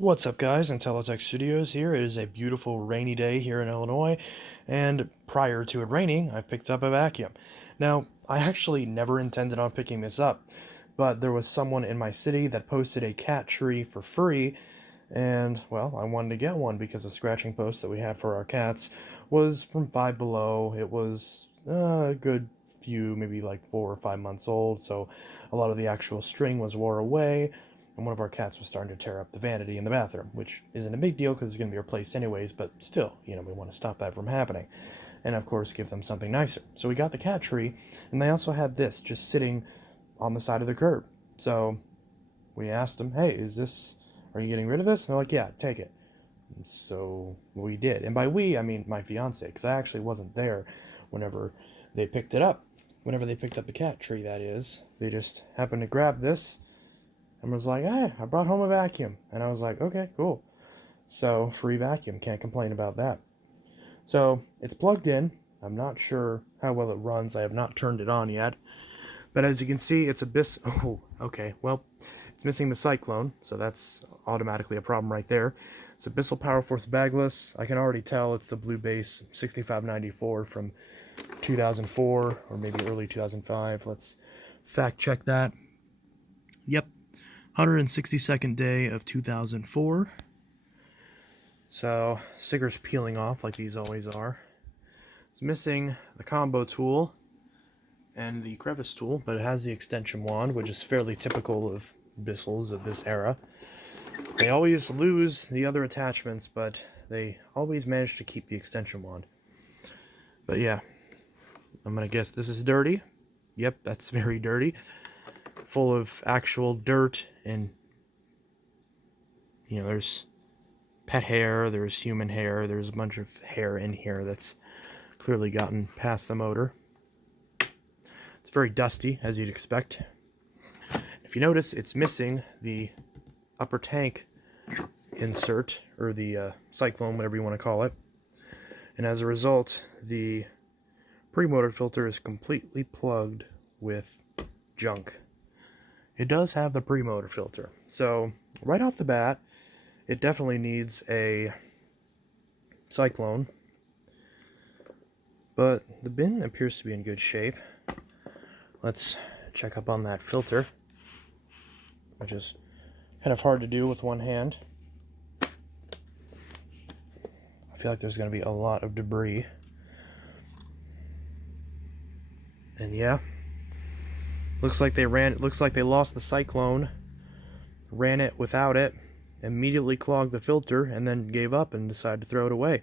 What's up, guys? Intellitech Studios here. It is a beautiful rainy day here in Illinois, and prior to it raining, I picked up a vacuum. Now, I actually never intended on picking this up, but there was someone in my city that posted a cat tree for free, and, well, I wanted to get one because the scratching post that we had for our cats was from Five Below. It was a good few, maybe like 4 or 5 months old, so a lot of the actual string was wore away, and one of our cats was starting to tear up the vanity in the bathroom, which isn't a big deal because it's going to be replaced anyways, but still, we want to stop that from happening. And of course, give them something nicer. So we got the cat tree, and they also had this just sitting on the side of the curb. So we asked them, hey, are you getting rid of this? And they're like, yeah, take it. And so we did. And by we, I mean my fiance, because I actually wasn't there whenever they picked it up. Whenever they picked up the cat tree, that is. They just happened to grab this and was like, hey, I brought home a vacuum. And I was like, okay, cool. So, free vacuum, can't complain about that. So, it's plugged in. I'm not sure how well it runs. I have not turned it on yet. But as you can see, it's a oh, okay, well, it's missing the cyclone, so that's automatically a problem right there. It's a Bissell PowerForce Bagless. I can already tell it's the Blue Base 6594 from 2004, or maybe early 2005. Let's fact check that. Yep, 162nd day of 2004. So, stickers peeling off like these always are. It's missing the combo tool and the crevice tool, but it has the extension wand, which is fairly typical of Bissells of this era. They always lose the other attachments, but they always manage to keep the extension wand. But yeah, I'm gonna guess this is dirty. Yep, that's very dirty. Full of actual dirt and, there's pet hair, there's human hair, there's a bunch of hair in here that's clearly gotten past the motor. It's very dusty, as you'd expect. If you notice, it's missing the upper tank insert, or the cyclone, whatever you want to call it. And as a result, the pre-motor filter is completely plugged with junk. It does have the pre-motor filter. So, right off the bat, it definitely needs a cyclone. But the bin appears to be in good shape. Let's check up on that filter, which is kind of hard to do with one hand. I feel like there's going to be a lot of debris. And yeah, looks like they lost the cyclone, ran it without it, immediately clogged the filter, and then gave up and decided to throw it away.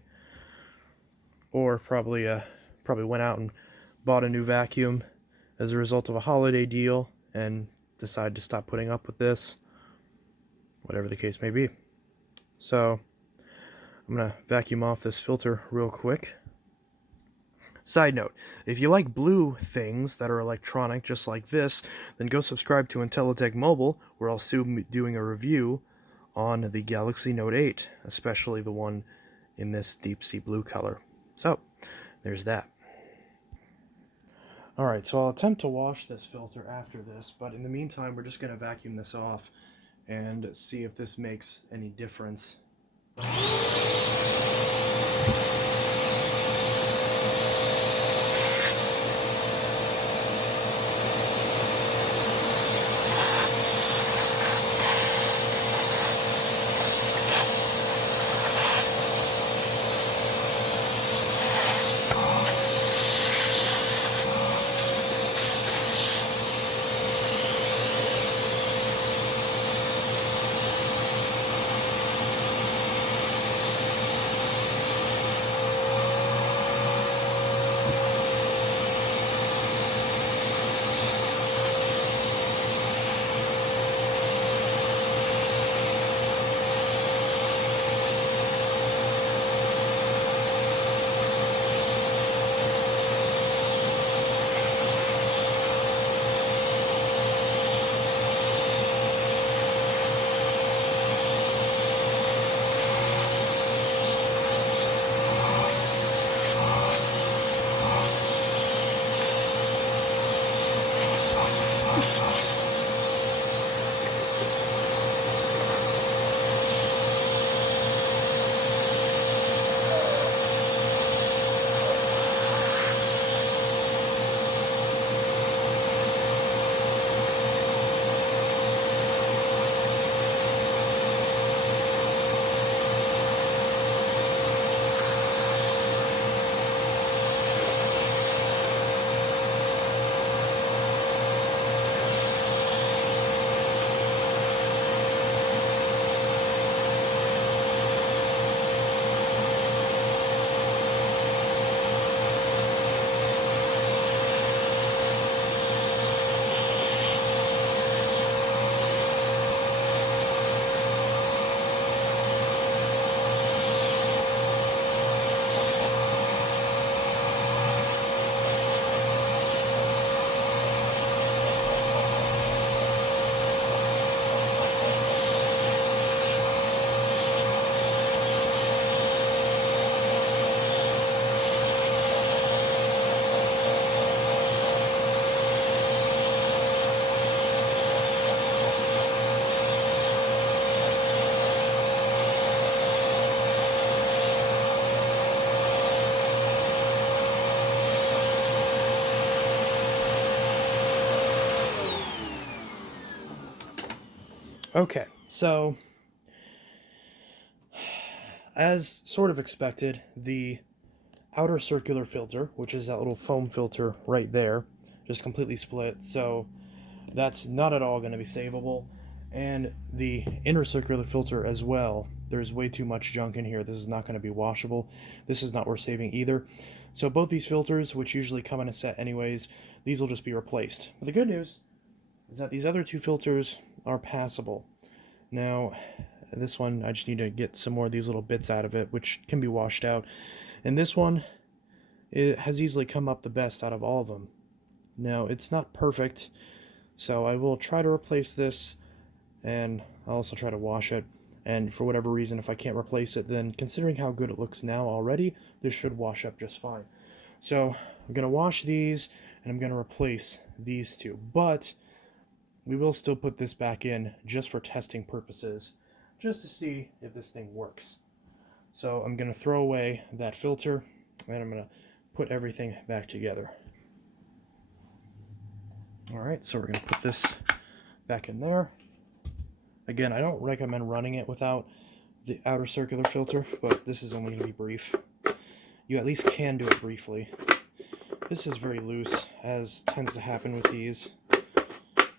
Or probably went out and bought a new vacuum as a result of a holiday deal and decided to stop putting up with this. Whatever the case may be. So, I'm going to vacuum off this filter real quick. Side note, if you like blue things that are electronic just like this, then go subscribe to Intellitech Mobile, where I'll soon be doing a review on the Galaxy Note 8, especially the one in this deep sea blue color. So, there's that. Alright, so I'll attempt to wash this filter after this, but in the meantime, we're just going to vacuum this off and see if this makes any difference. Okay, so as sort of expected, the outer circular filter, which is that little foam filter right there, just completely split, so that's not at all going to be savable. And the inner circular filter as well, there's way too much junk in here. This is not going to be washable. This is not worth saving either. So both these filters, which usually come in a set anyways, these will just be replaced. But the good news is that these other two filters are passable. Now, this one, I just need to get some more of these little bits out of it, which can be washed out. And this one, it has easily come up the best out of all of them. Now, it's not perfect, so I will try to replace this, and I'll also try to wash it. And for whatever reason, if I can't replace it, then considering how good it looks now already, this should wash up just fine. So I'm going to wash these, and I'm going to replace these two. But we will still put this back in just for testing purposes, just to see if this thing works. So I'm going to throw away that filter, and I'm going to put everything back together. Alright, so we're going to put this back in there. Again, I don't recommend running it without the outer circular filter, but this is only going to be brief. You at least can do it briefly. This is very loose, as tends to happen with these.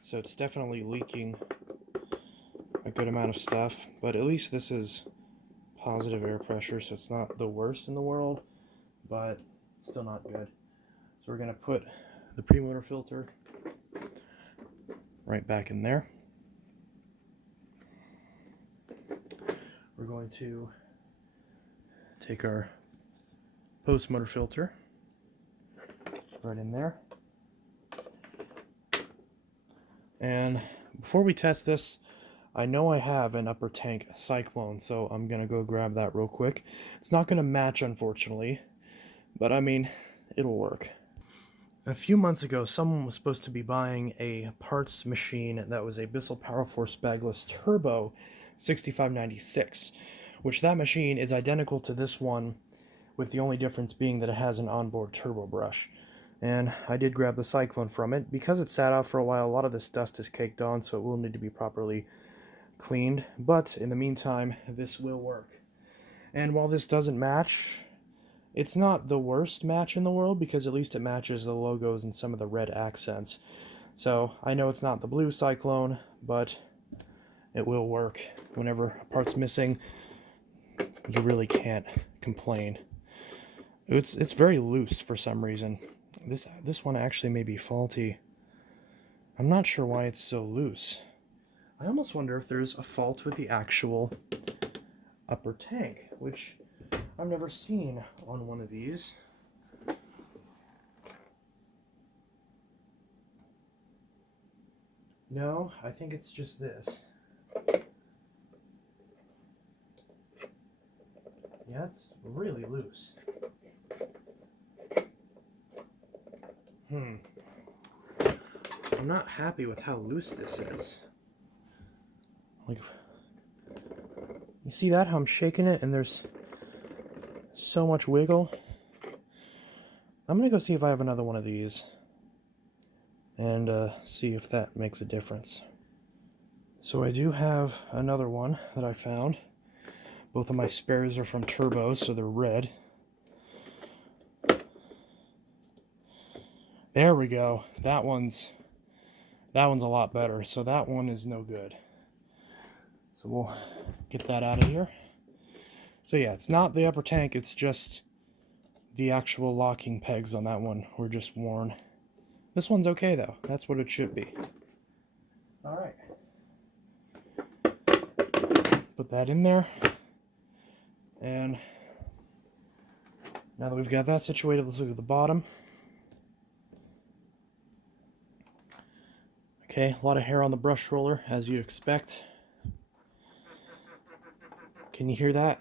So it's definitely leaking a good amount of stuff, but at least this is positive air pressure, so it's not the worst in the world, but still not good. So we're going to put the pre-motor filter right back in there. We're going to take our post-motor filter right in there. And before we test this, I know I have an upper tank cyclone, so I'm going to go grab that real quick. It's not going to match, unfortunately, but I mean, it'll work. A few months ago, someone was supposed to be buying a parts machine that was a Bissell PowerForce Bagless Turbo 6596, which that machine is identical to this one, with the only difference being that it has an onboard turbo brush. And I did grab the cyclone from it. Because it sat out for a while, a lot of this dust is caked on, so it will need to be properly cleaned. But in the meantime, this will work. And while this doesn't match, it's not the worst match in the world, because at least it matches the logos and some of the red accents. So I know it's not the blue cyclone, but it will work. Whenever a part's missing, you really can't complain. It's very loose for some reason. This one actually may be faulty. I'm not sure why it's so loose. I almost wonder if there's a fault with the actual upper tank, which I've never seen on one of these. No, I think it's just this. Yeah, it's really loose. I'm not happy with how loose this is. Like, you see that? How I'm shaking it and there's so much wiggle. I'm gonna go see if I have another one of these and see if that makes a difference. So I do have another one that I found. Both of my spares are from turbos, so they're red. There we go. That one's a lot better. So that one is no good. So we'll get that out of here. So yeah, it's not the upper tank, it's just the actual locking pegs on that one were just worn. This one's okay though. That's what it should be. Alright. Put that in there. And now that we've got that situated, let's look at the bottom. Okay, a lot of hair on the brush roller, as you'd expect. Can you hear that?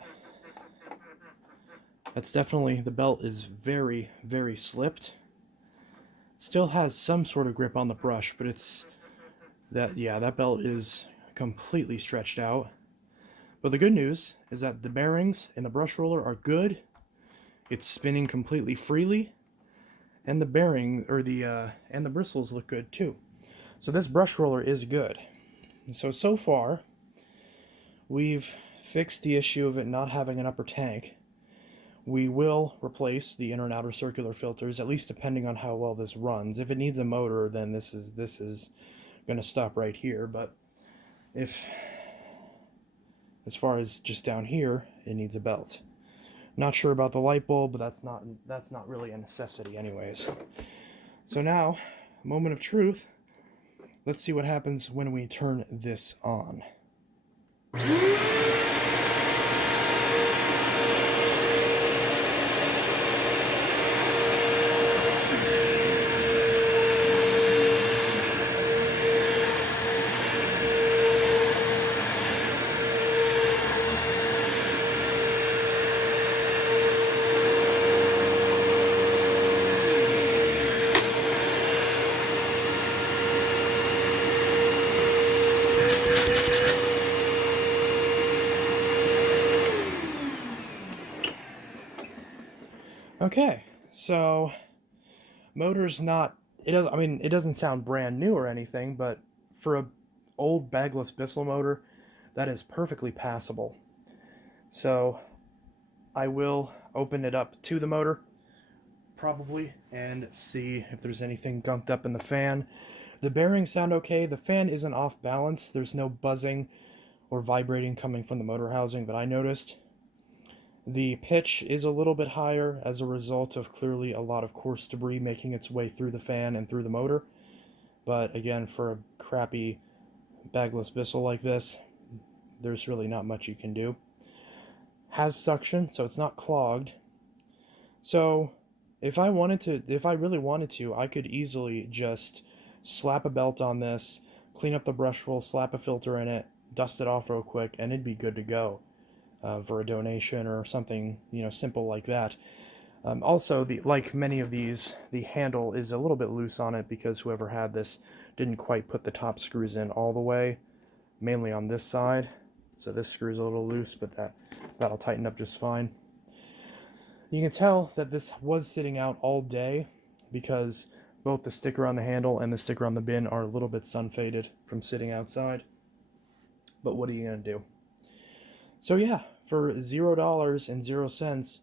That's definitely, the belt is very, very slipped. Still has some sort of grip on the brush, but it's, that belt is completely stretched out. But the good news is that the bearings and the brush roller are good. It's spinning completely freely, and the bearing, or the bristles look good too. So this brush roller is good. So far, we've fixed the issue of it not having an upper tank. We will replace the inner and outer circular filters, at least depending on how well this runs. If it needs a motor, then this is going to stop right here. But if, as far as just down here, it needs a belt. Not sure about the light bulb, but that's not really a necessity anyways. So now, moment of truth. Let's see what happens when we turn this on. Okay, so motor's not, it doesn't sound brand new or anything, but for a old bagless Bissell motor, that is perfectly passable. So I will open it up to the motor, probably, and see if there's anything gunked up in the fan. The bearings sound okay. The fan isn't off balance. There's no buzzing or vibrating coming from the motor housing that I noticed. The pitch is a little bit higher as a result of clearly a lot of coarse debris making its way through the fan and through the motor. But again, for a crappy bagless Bissell like this, there's really not much you can do. Has suction, so it's not clogged. So if I really wanted to, I could easily just slap a belt on this, clean up the brush roll, slap a filter in it, dust it off real quick, and it'd be good to go. For a donation or something, simple like that. Also, like many of these, the handle is a little bit loose on it because whoever had this didn't quite put the top screws in all the way, mainly on this side. So this screw's a little loose, but that'll tighten up just fine. You can tell that this was sitting out all day because both the sticker on the handle and the sticker on the bin are a little bit sun faded from sitting outside. But what are you going to do? So yeah, for $0.00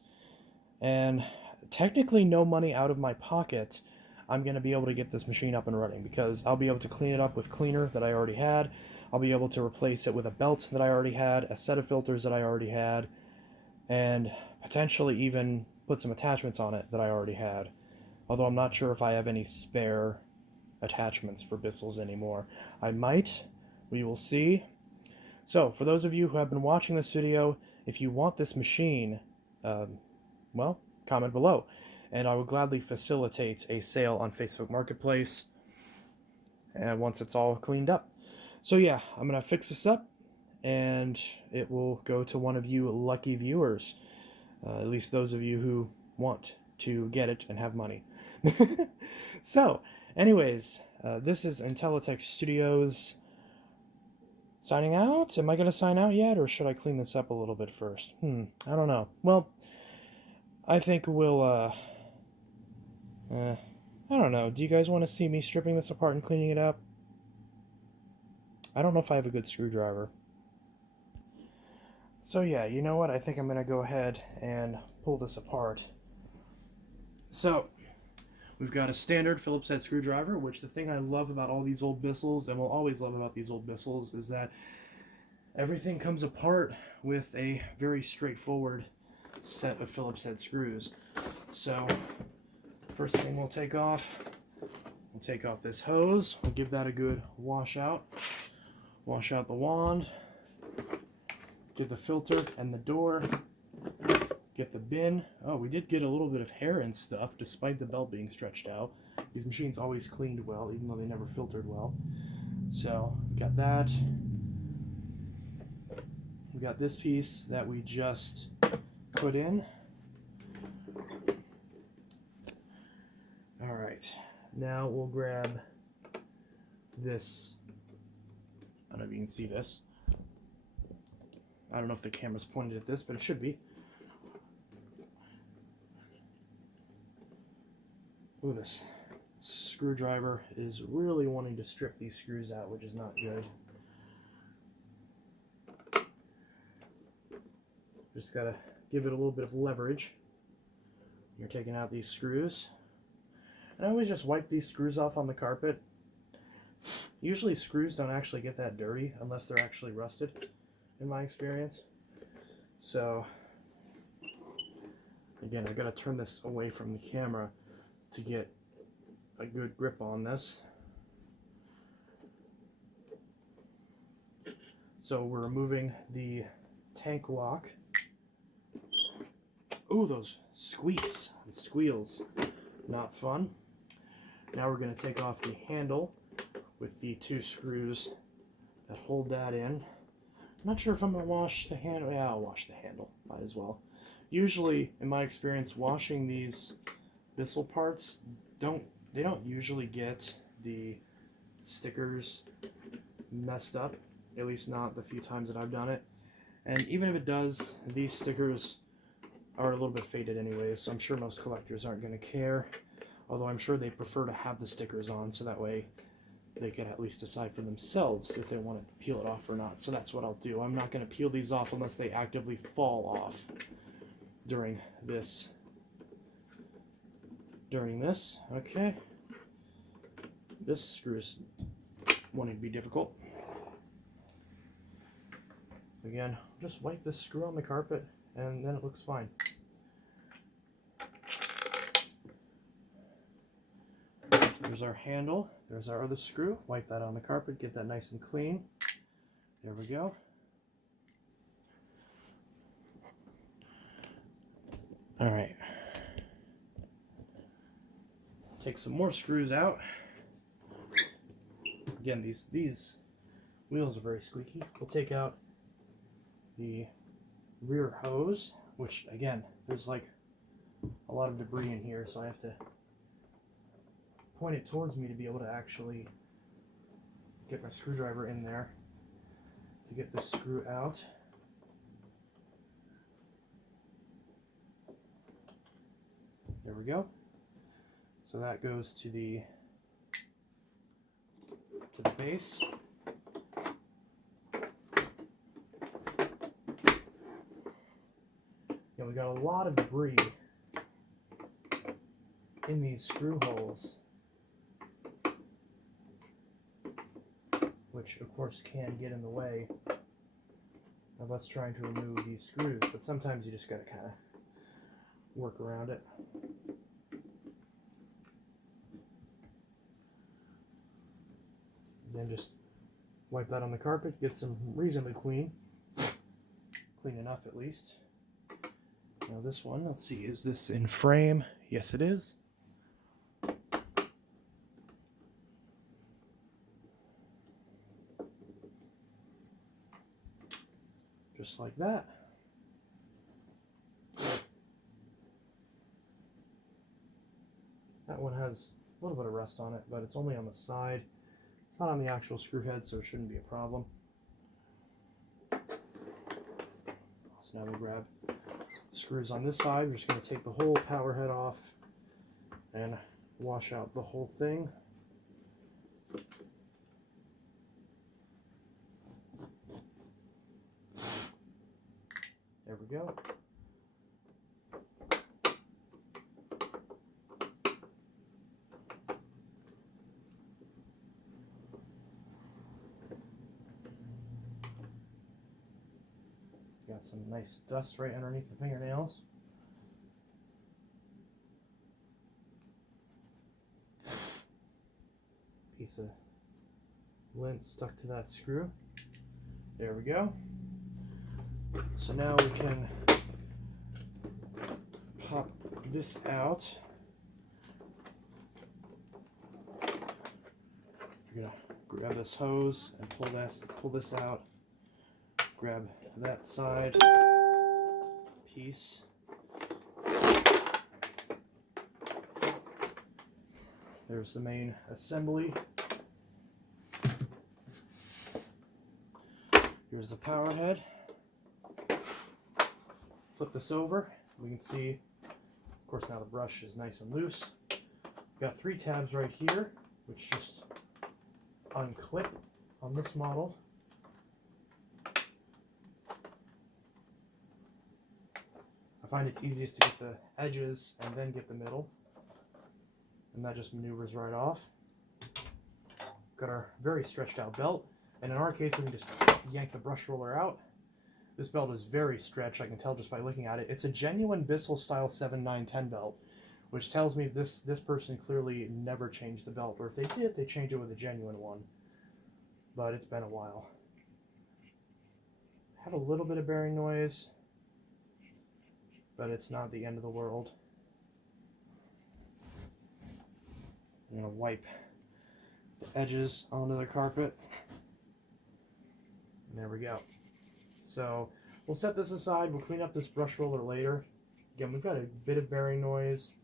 and technically no money out of my pocket, I'm going to be able to get this machine up and running because I'll be able to clean it up with cleaner that I already had. I'll be able to replace it with a belt that I already had, a set of filters that I already had, and potentially even put some attachments on it that I already had. Although I'm not sure if I have any spare attachments for Bissells anymore. I might. We will see. So, for those of you who have been watching this video, if you want this machine, well, comment below, and I will gladly facilitate a sale on Facebook Marketplace once it's all cleaned up. So yeah, I'm going to fix this up, and it will go to one of you lucky viewers, at least those of you who want to get it and have money. So, anyways, this is Intellitech Studios signing out. Am I going to sign out yet, or should I clean this up a little bit first? I don't know. Well, I think we'll, I don't know. Do you guys want to see me stripping this apart and cleaning it up? I don't know if I have a good screwdriver. So yeah, you know what? I think I'm going to go ahead and pull this apart. So, we've got a standard Phillips head screwdriver, which the thing I love about all these old Bissells, and will always love about these old Bissells, is that everything comes apart with a very straightforward set of Phillips head screws. So, first thing we'll take off this hose. We'll give that a good wash out. Wash out the wand. Get the filter and the door. Get the bin. Oh, we did get a little bit of hair and stuff despite the belt being stretched out. These machines always cleaned well, even though they never filtered well. So, got that. We got this piece that we just put in. Alright, now we'll grab this. I don't know if you can see this. I don't know if the camera's pointed at this, but it should be. Ooh, this screwdriver is really wanting to strip these screws out, which is not good. Just gotta give it a little bit of leverage. You're taking out these screws. And I always just wipe these screws off on the carpet. Usually screws don't actually get that dirty unless they're actually rusted, in my experience. So, again, I gotta turn this away from the camera to get a good grip on this. So we're removing the tank lock. Ooh, those squeaks and squeals, not fun. Now we're going to take off the handle with the 2 screws that hold that in. I'm not sure if I'm going to wash the handle. Yeah, I'll wash the handle, might as well. Usually, in my experience, washing these Bissell parts, they don't usually get the stickers messed up, at least not the few times that I've done it. And even if it does, these stickers are a little bit faded anyways, so I'm sure most collectors aren't going to care. Although I'm sure they prefer to have the stickers on, so that way they can at least decide for themselves if they want to peel it off or not. So that's what I'll do. I'm not going to peel these off unless they actively fall off during this. Okay. This screw's wanting to be difficult. Again, just wipe this screw on the carpet and then it looks fine. There's our handle. There's our other screw. Wipe that on the carpet, get that nice and clean. There we go. All right. Take some more screws out. Again, these wheels are very squeaky. We'll take out the rear hose, which again, there's like a lot of debris in here, so I have to point it towards me to be able to actually get my screwdriver in there to get this screw out. There we go. So that goes to the base. We got a lot of debris in these screw holes, which of course can get in the way of us trying to remove these screws, but sometimes you just gotta kind of work around it. Then just wipe that on the carpet, get some reasonably clean enough at least. Now this one, let's see, is this in frame? Yes, it is. Just like that. That one has a little bit of rust on it, but it's only on the side. It's not on the actual screw head, so it shouldn't be a problem. So now we'll grab screws on this side. We're just going to take the whole power head off and wash out the whole thing. There we go. Got some nice dust right underneath the fingernails. Piece of lint stuck to that screw. There we go. So now we can pop this out. We're gonna grab this hose and pull this out. Grab that side piece. There's the main assembly. Here's the power head. Flip this over. We can see, of course, now the brush is nice and loose. Got 3 tabs right here, which just unclip on this model. I find it's easiest to get the edges and then get the middle, and that just maneuvers right off. Got our very stretched out belt, and in our case we can just yank the brush roller out. This belt is very stretched, I can tell just by looking at it. It's a genuine Bissell style 7-9-10 belt, which tells me this person clearly never changed the belt, or if they did, they changed it with a genuine one. But it's been a while. Have a little bit of bearing noise, but it's not the end of the world. I'm going to wipe the edges onto the carpet. And there we go. So we'll set this aside. We'll clean up this brush roller later. Again, we've got a bit of bearing noise,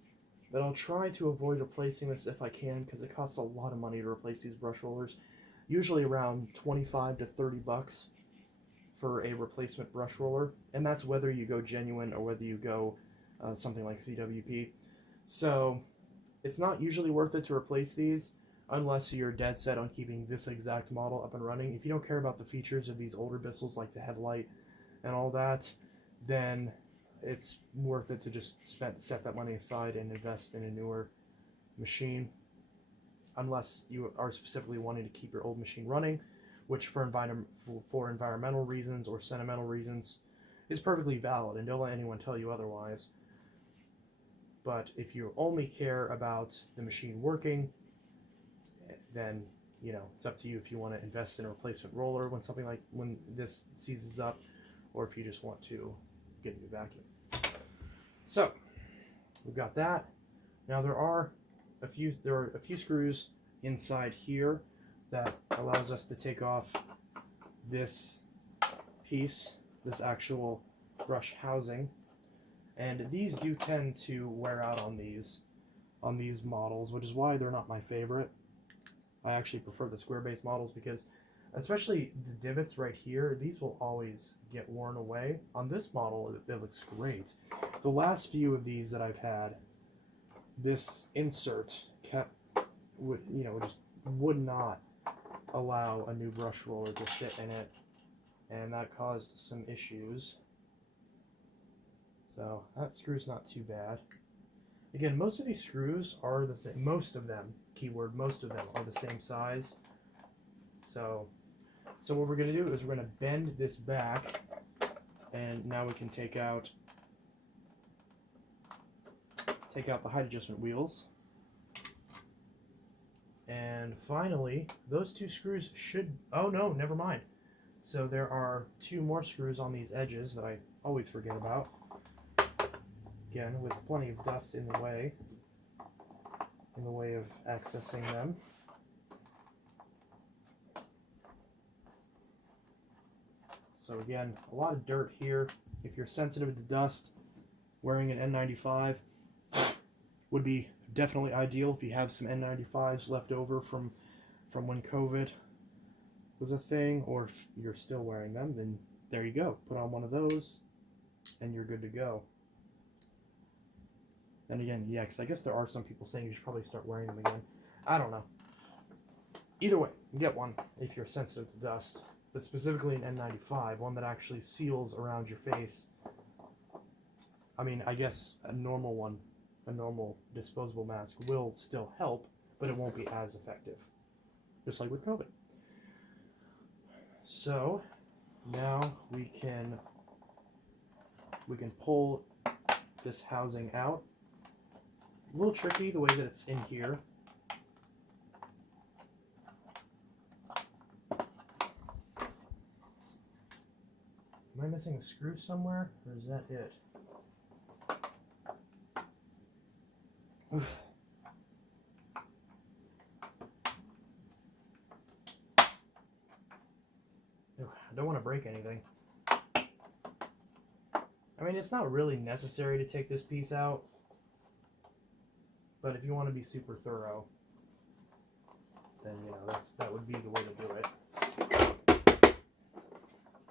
but I'll try to avoid replacing this if I can, because it costs a lot of money to replace these brush rollers. Usually around 25 to 30 bucks for a replacement brush roller, and that's whether you go genuine or whether you go something like CWP. So it's not usually worth it to replace these unless you're dead set on keeping this exact model up and running. If you don't care about the features of these older Bissells like the headlight and all that, then it's worth it to just set that money aside and invest in a newer machine, unless you are specifically wanting to keep your old machine running, which for environmental reasons or sentimental reasons is perfectly valid, and don't let anyone tell you otherwise. But if you only care about the machine working, then it's up to you if you want to invest in a replacement roller when this seizes up, or if you just want to get a new vacuum. So we've got that. Now there are a few screws inside here that allows us to take off this piece, this actual brush housing, and these do tend to wear out on these models, which is why they're not my favorite. I actually prefer the square base models because, especially the divots right here, these will always get worn away. On this model, it looks great. The last few of these that I've had, this insert just would not allow a new brush roller to fit in it, and that caused some issues. So that screw's not too bad. Again, most of these screws are the same. Most of them, keyword, most of them are the same size. So what we're going to do is we're going to bend this back, and now we can take out the height adjustment wheels. And finally, those two screws should, oh no, never mind. So there are two more screws on these edges that I always forget about. Again, with plenty of dust in the way of accessing them. So again, a lot of dirt here. If you're sensitive to dust, wearing an N95 would be definitely ideal. If you have some N95s left over from when COVID was a thing, or if you're still wearing them, then there you go. Put on one of those and you're good to go. And again, yeah, because I guess there are some people saying you should probably start wearing them again. I don't know. Either way, get one if you're sensitive to dust, but specifically an N95, one that actually seals around your face. I mean, I guess a normal one, a normal disposable mask will still help, but it won't be as effective, just like with COVID. So now we can pull this housing out. A little tricky the way that it's in here. Am I missing a screw somewhere, or is that it? Oof. I don't want to break anything. I mean, it's not really necessary to take this piece out, but if you want to be super thorough, then that would be the way to do it.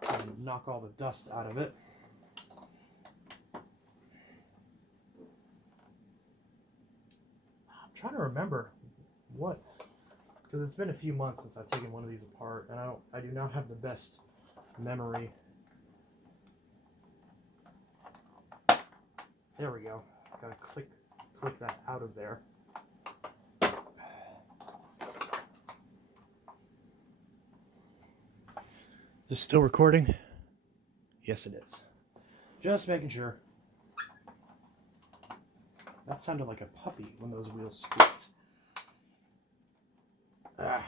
And knock all the dust out of it. I'm trying to remember what, because it's been a few months since I've taken one of these apart, and I do not have the best memory. There we go. Gotta click that out of there. Is this still recording? Yes, it is. Just making sure. That sounded like a puppy when those wheels squeaked. Ah.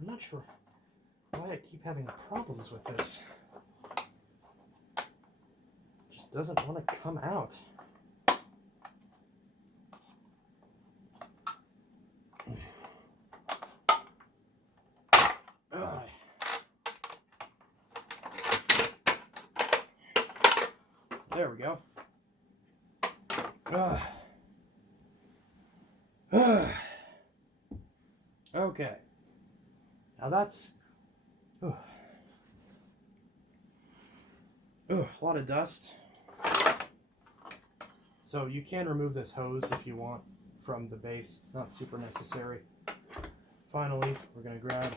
I'm not sure why I keep having problems with this. It just doesn't want to come out. Ugh. There we go. Okay. Now that's a lot of dust. So you can remove this hose if you want from the base. It's not super necessary. Finally, we're going to grab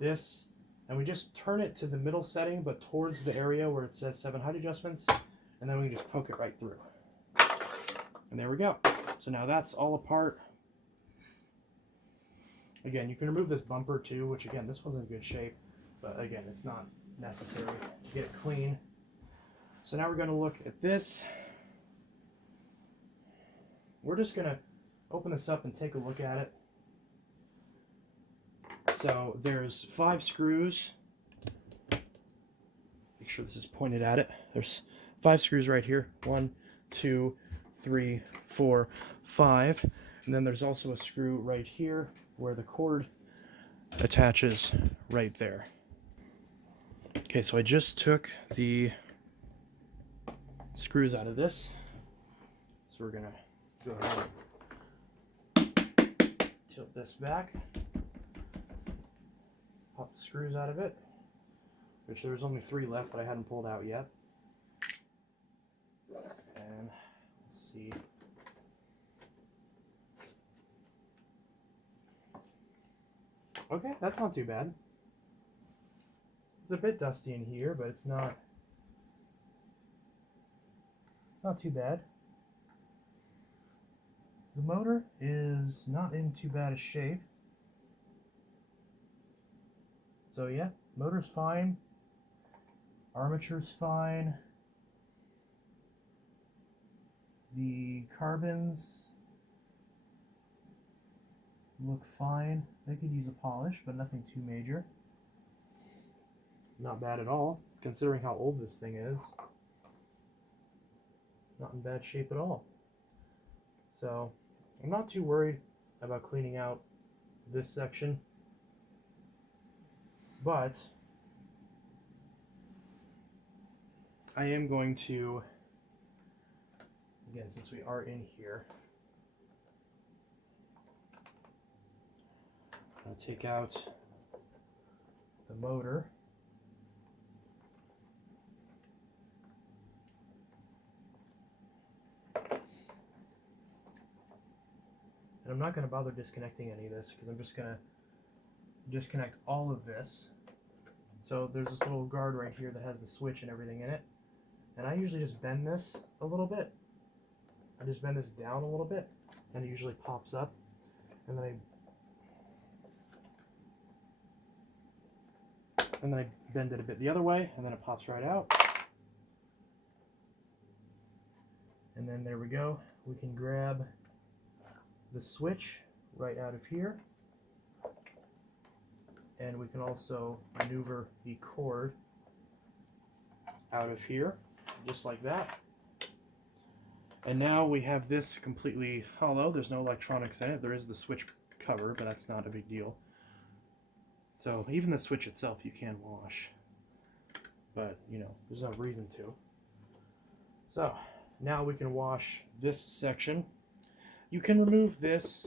this and we just turn it to the middle setting, but towards the area where it says 7 height adjustments, and then we can just poke it right through. And there we go. So now that's all apart. Again, you can remove this bumper too, which again, this one's in good shape, but again, it's not necessary to get it clean. So now we're going to look at this. We're just going to open this up and take a look at it. So there's 5 screws. Make sure this is pointed at it. There's 5 screws right here. 1, 2, 3, 4, 5. And then there's also a screw right here where the cord attaches right there. Okay, so I just took the screws out of this. So we're gonna go ahead and tilt this back. Pop the screws out of it, which there's only 3 left that I hadn't pulled out yet. And let's see. Okay, that's not too bad. It's a bit dusty in here, but it's not too bad. The motor is not in too bad a shape. So yeah, motor's fine. Armature's fine. The carbons look fine. They could use a polish, but nothing too major. Not bad at all, considering how old this thing is. Not in bad shape at all. So I'm not too worried about cleaning out this section, but I am going to, again, since we are in here, I'll take out the motor. And I'm not going to bother disconnecting any of this because I'm just going to disconnect all of this. So there's this little guard right here that has the switch and everything in it. And I usually just bend this a little bit. I just bend this down a little bit and it usually pops up. And then I bend it a bit the other way and then it pops right out. And then there we go. We can grab the switch right out of here. And we can also maneuver the cord out of here, just like that. And now we have this completely hollow. There's no electronics in it. There is the switch cover, but that's not a big deal. So even the switch itself you can wash. but you know, there's no reason to. So now we can wash this section. You can remove this,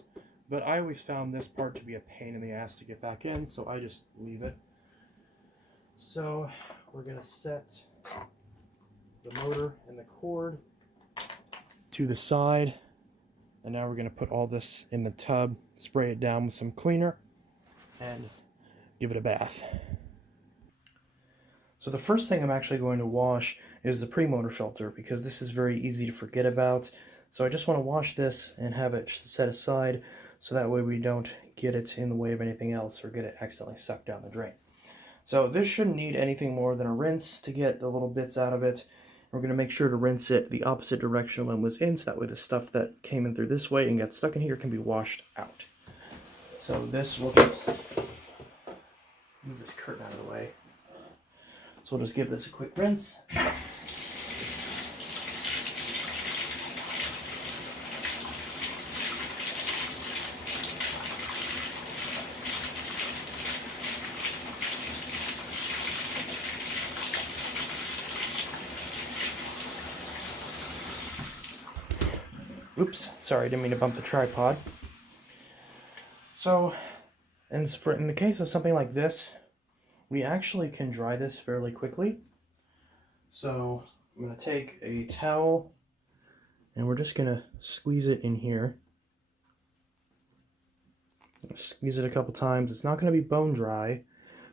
but I always found this part to be a pain in the ass to get back in, so I just leave it. So we're gonna set the motor and the cord to the side, and now we're gonna put all this in the tub, spray it down with some cleaner, and give it a bath. So the first thing I'm actually going to wash is the pre-motor filter, because this is very easy to forget about. So I just want to wash this and have it set aside, so that way we don't get it in the way of anything else or get it accidentally sucked down the drain. So this shouldn't need anything more than a rinse to get the little bits out of it. We're going to make sure to rinse it the opposite direction when it was in, so that way the stuff that came in through this way and got stuck in here can be washed out. So this will just move this curtain out of the way. So we'll just give this a quick rinse. Oops, sorry, I didn't mean to bump the tripod. So, in the case of something like this, we actually can dry this fairly quickly. So I'm going to take a towel and we're just going to squeeze it in here. Squeeze it a couple times. It's not going to be bone dry,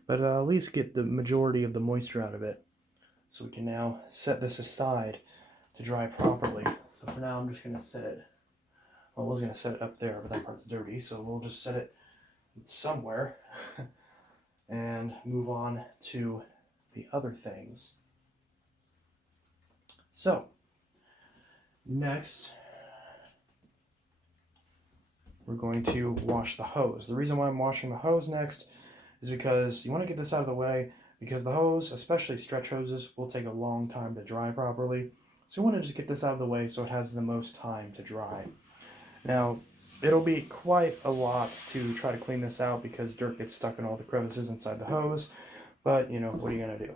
but at least get the majority of the moisture out of it. So we can now set this aside to dry properly. So for now I'm just going to set it, well, I was going to set it up there, but that part's dirty, so we'll just set it somewhere and move on to the other things. So next we're going to wash the hose. The reason why I'm washing the hose next is because you want to get this out of the way, because the hose, especially stretch hoses, will take a long time to dry properly. So you want to just get this out of the way so it has the most time to dry. Now, it'll be quite a lot to try to clean this out because dirt gets stuck in all the crevices inside the hose, but you know, what are you going to do?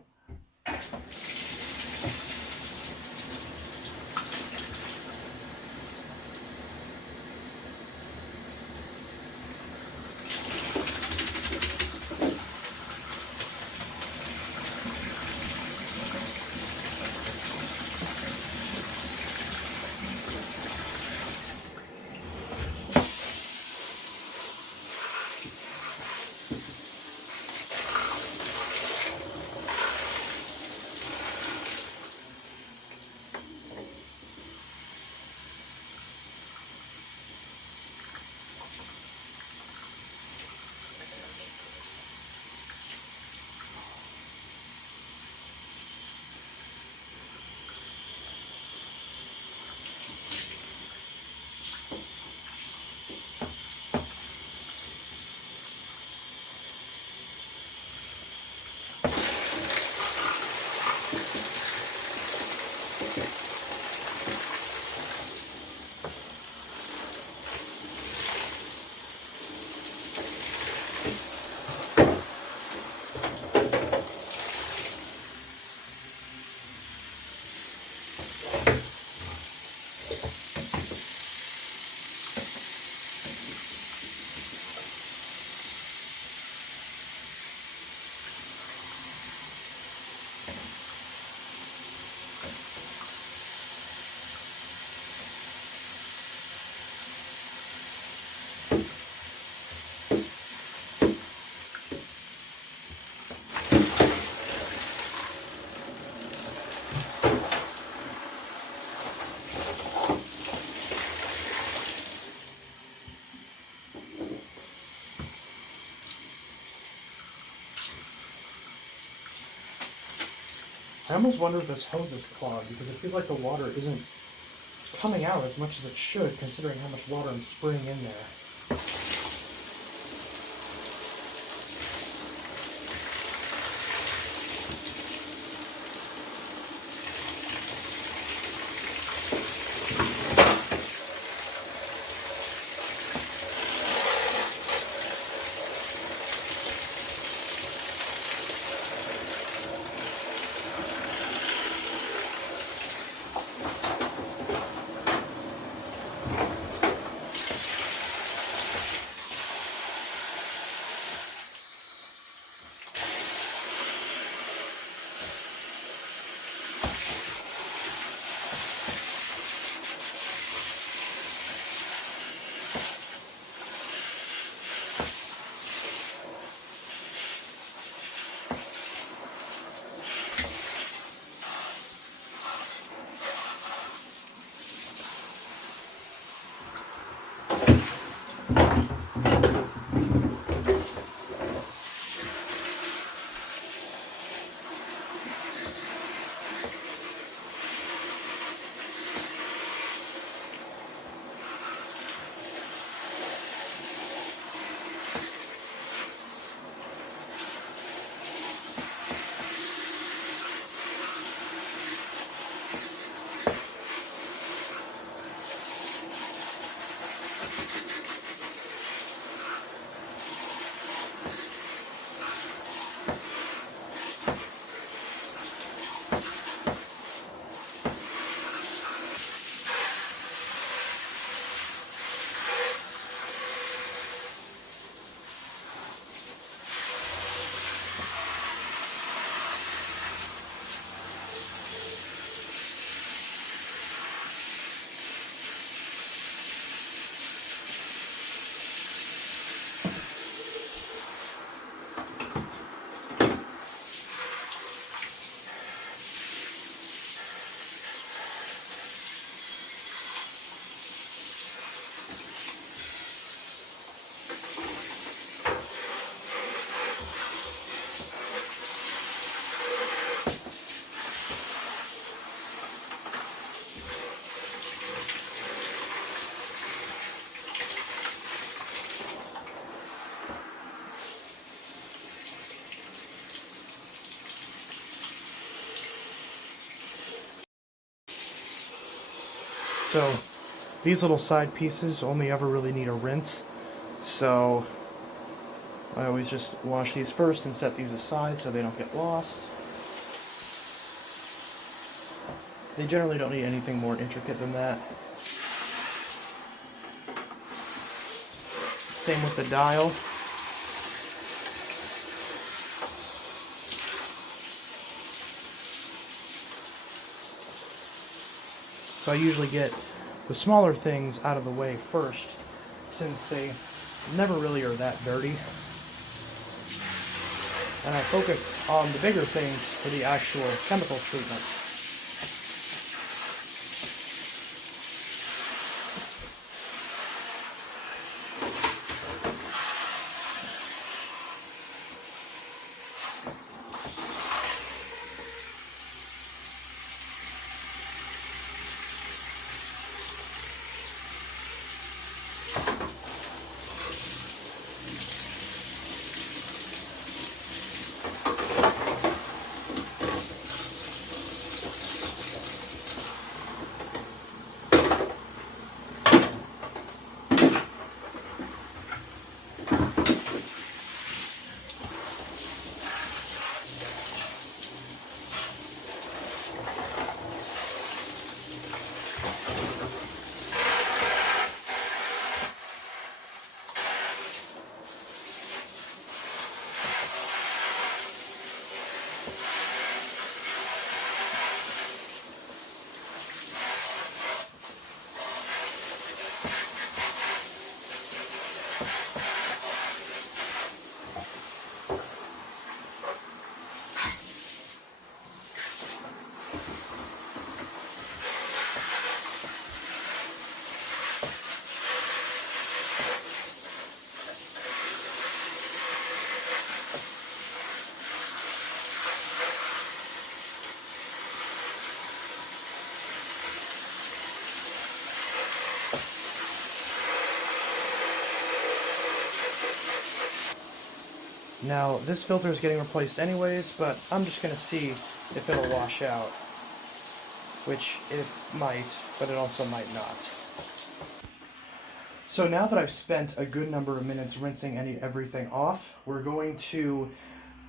I almost wonder if this hose is clogged, because it feels like the water isn't coming out as much as it should, considering how much water I'm spraying in there. So these little side pieces only ever really need a rinse, so I always just wash these first and set these aside so they don't get lost. They generally don't need anything more intricate than that. Same with the dial. So I usually get the smaller things out of the way first, since they never really are that dirty. And I focus on the bigger things for the actual chemical treatment. Now, this filter is getting replaced anyways, but I'm just going to see if it'll wash out, which it might, but it also might not. So now that I've spent a good number of minutes rinsing everything off, we're going to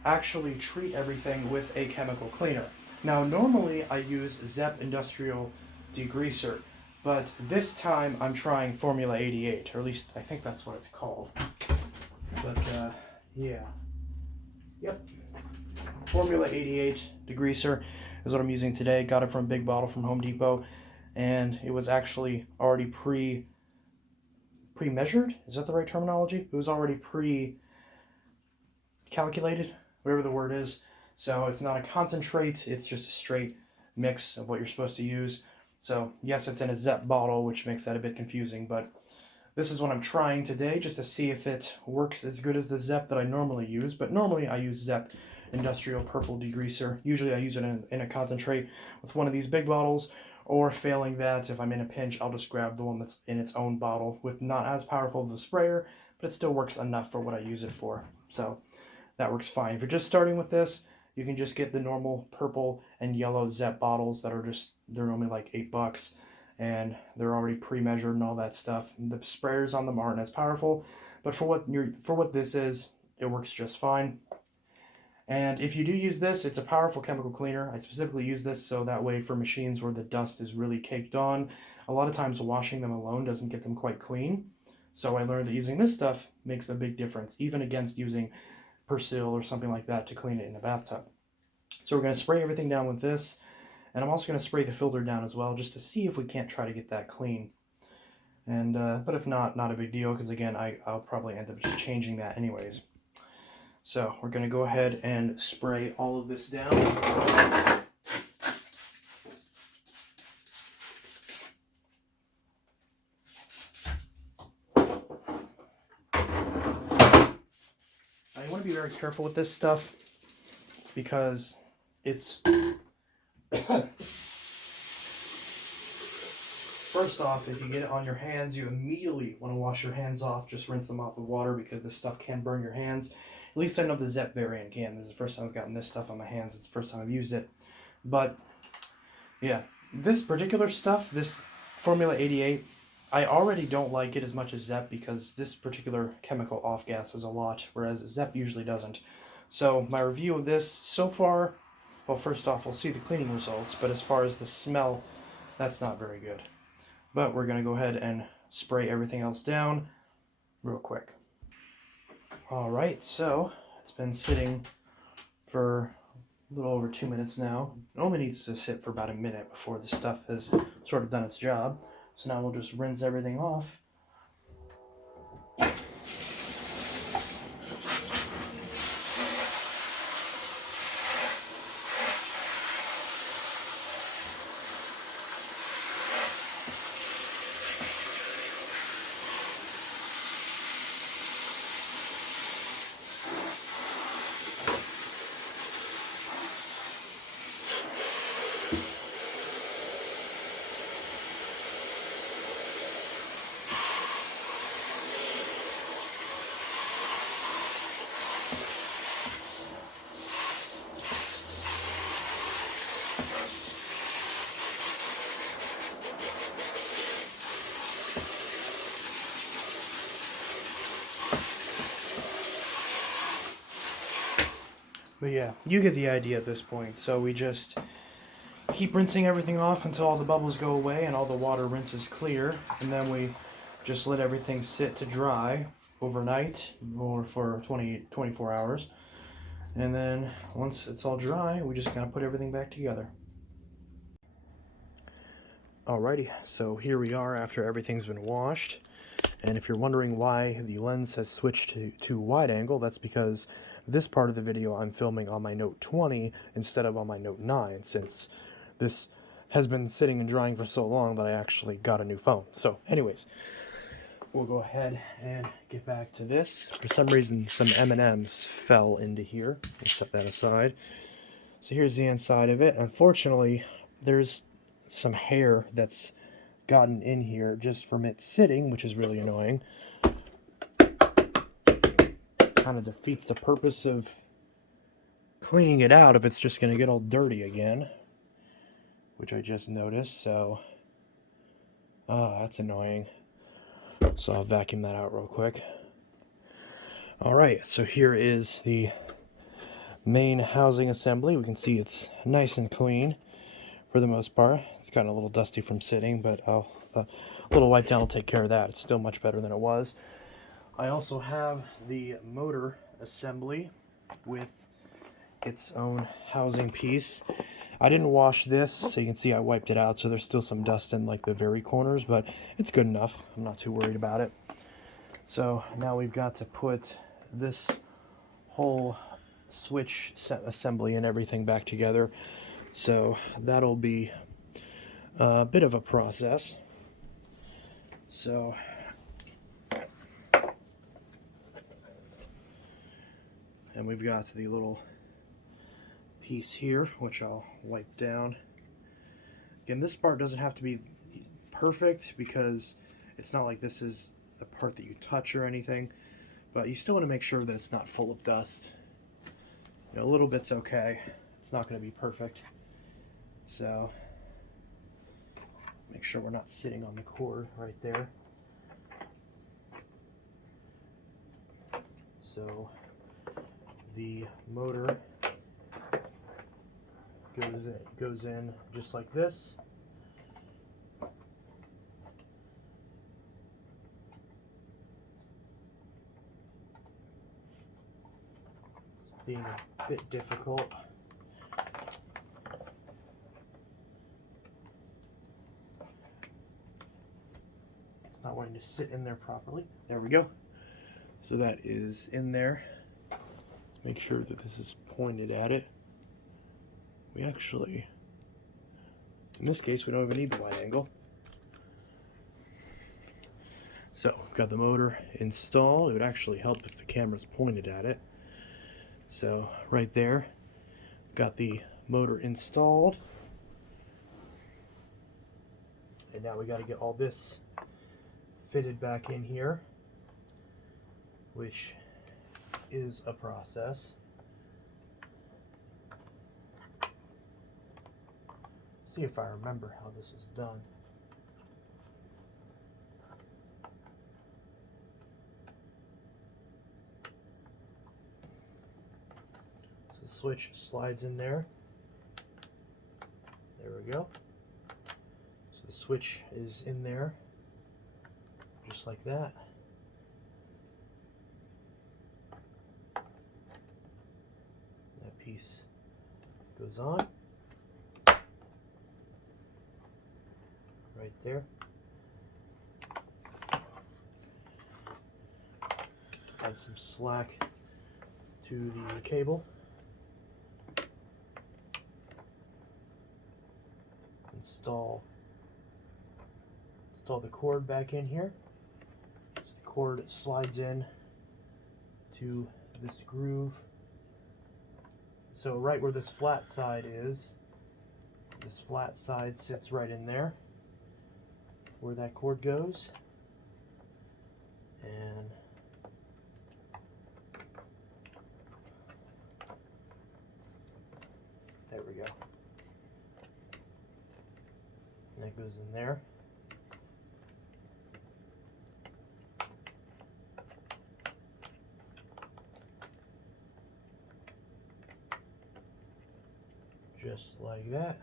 actually treat everything with a chemical cleaner. Now, normally I use ZEP Industrial Degreaser, but this time I'm trying Formula 88, or at least I think that's what it's called. But, yeah. Yep. Formula 88 degreaser is what I'm using today. Got it from Big Bottle from Home Depot, and it was actually already pre-measured. Is that the right terminology? It was already pre-calculated, whatever the word is. So it's not a concentrate, it's just a straight mix of what you're supposed to use. So yes, it's in a ZEP bottle, which makes that a bit confusing, but this is what I'm trying today, just to see if it works as good as the ZEP that I normally use. But normally I use ZEP Industrial Purple Degreaser. Usually I use it in a concentrate with one of these big bottles, or failing that, if I'm in a pinch, I'll just grab the one that's in its own bottle with not as powerful of a sprayer, but it still works enough for what I use it for. So that works fine. If you're just starting with this, you can just get the normal purple and yellow Zep bottles that are they're normally like $8, and they're already pre-measured and all that stuff. The sprayers on them aren't as powerful, but for what this is, it works just fine. And if you do use this, it's a powerful chemical cleaner. I specifically use this so that way for machines where the dust is really caked on, a lot of times washing them alone doesn't get them quite clean. So I learned that using this stuff makes a big difference, even against using Persil or something like that to clean it in the bathtub. So we're going to spray everything down with this, and I'm also going to spray the filter down as well, just to see if we can't try to get that clean. And but if not a big deal, because again, I'll probably end up just changing that anyways. So we're going to go ahead and spray all of this down. I want to be very careful with this stuff because it's first off, if you get it on your hands, you immediately want to wash your hands off. Just rinse them off with water because this stuff can burn your hands. At least I know the Zep variant can. This is the first time I've gotten this stuff on my hands. It's the first time I've used it. But yeah, this particular stuff, this Formula 88, I already don't like it as much as Zep because this particular chemical off-gasses a lot, whereas Zep usually doesn't. So my review of this so far, well, first off, we'll see the cleaning results, but as far as the smell, that's not very good. But we're going to go ahead and spray everything else down real quick. Alright, so it's been sitting for a little over 2 minutes now. It only needs to sit for about a minute before the stuff has sort of done its job. So now we'll just rinse everything off. But yeah, you get the idea at this point. So we just keep rinsing everything off until all the bubbles go away and all the water rinses clear. And then we just let everything sit to dry overnight or for 24 hours. And then once it's all dry, we just kind of put everything back together. Alrighty, so here we are after everything's been washed. And if you're wondering why the lens has switched to wide angle, that's because this part of the video I'm filming on my Note 20 instead of on my Note 9, since this has been sitting and drying for so long that I actually got a new phone. So anyways, we'll go ahead and get back to this. For some reason, some M&Ms fell into here. We'll set that aside. So here's the inside of it. Unfortunately, there's some hair that's gotten in here just from it sitting, which is really annoying. Kind of defeats the purpose of cleaning it out if it's just going to get all dirty again, which I just noticed. So that's annoying. So I'll vacuum that out real quick. Alright, so here is the main housing assembly. We can see it's nice and clean for the most part. It's gotten a little dusty from sitting, but a little wipe down will take care of that. It's still much better than it was. I also have the motor assembly with its own housing piece. I didn't wash this, so you can see I wiped it out, so there's still some dust in like the very corners, but it's good enough. I'm not too worried about it. So now we've got to put this whole switch assembly and everything back together. So that'll be a bit of a process. So and we've got the little piece here, which I'll wipe down. Again, this part doesn't have to be perfect because it's not like this is a part that you touch or anything, but you still want to make sure that it's not full of dust. A little bit's okay. It's not going to be perfect. So make sure we're not sitting on the cord right there. So the motor goes in just like this. It's being a bit difficult. It's not wanting to sit in there properly. There we go. So that is in there. Let's make sure that this is pointed at it. We actually, in this case, we don't even need the wide angle. So, got the motor installed. It would actually help if the camera's pointed at it. So, right there, got the motor installed. And now we got to get all this fitted back in here, which is a process. See if I remember how this was done. So the switch slides in there. There we go. So the switch is in there, just like that. That piece goes on. Right there. Add some slack to the cable. Install the cord back in here. So the cord slides in to this groove. So right where this flat side is, this flat side sits right in there, where that cord goes. And there we go. And that goes in there. Just like that.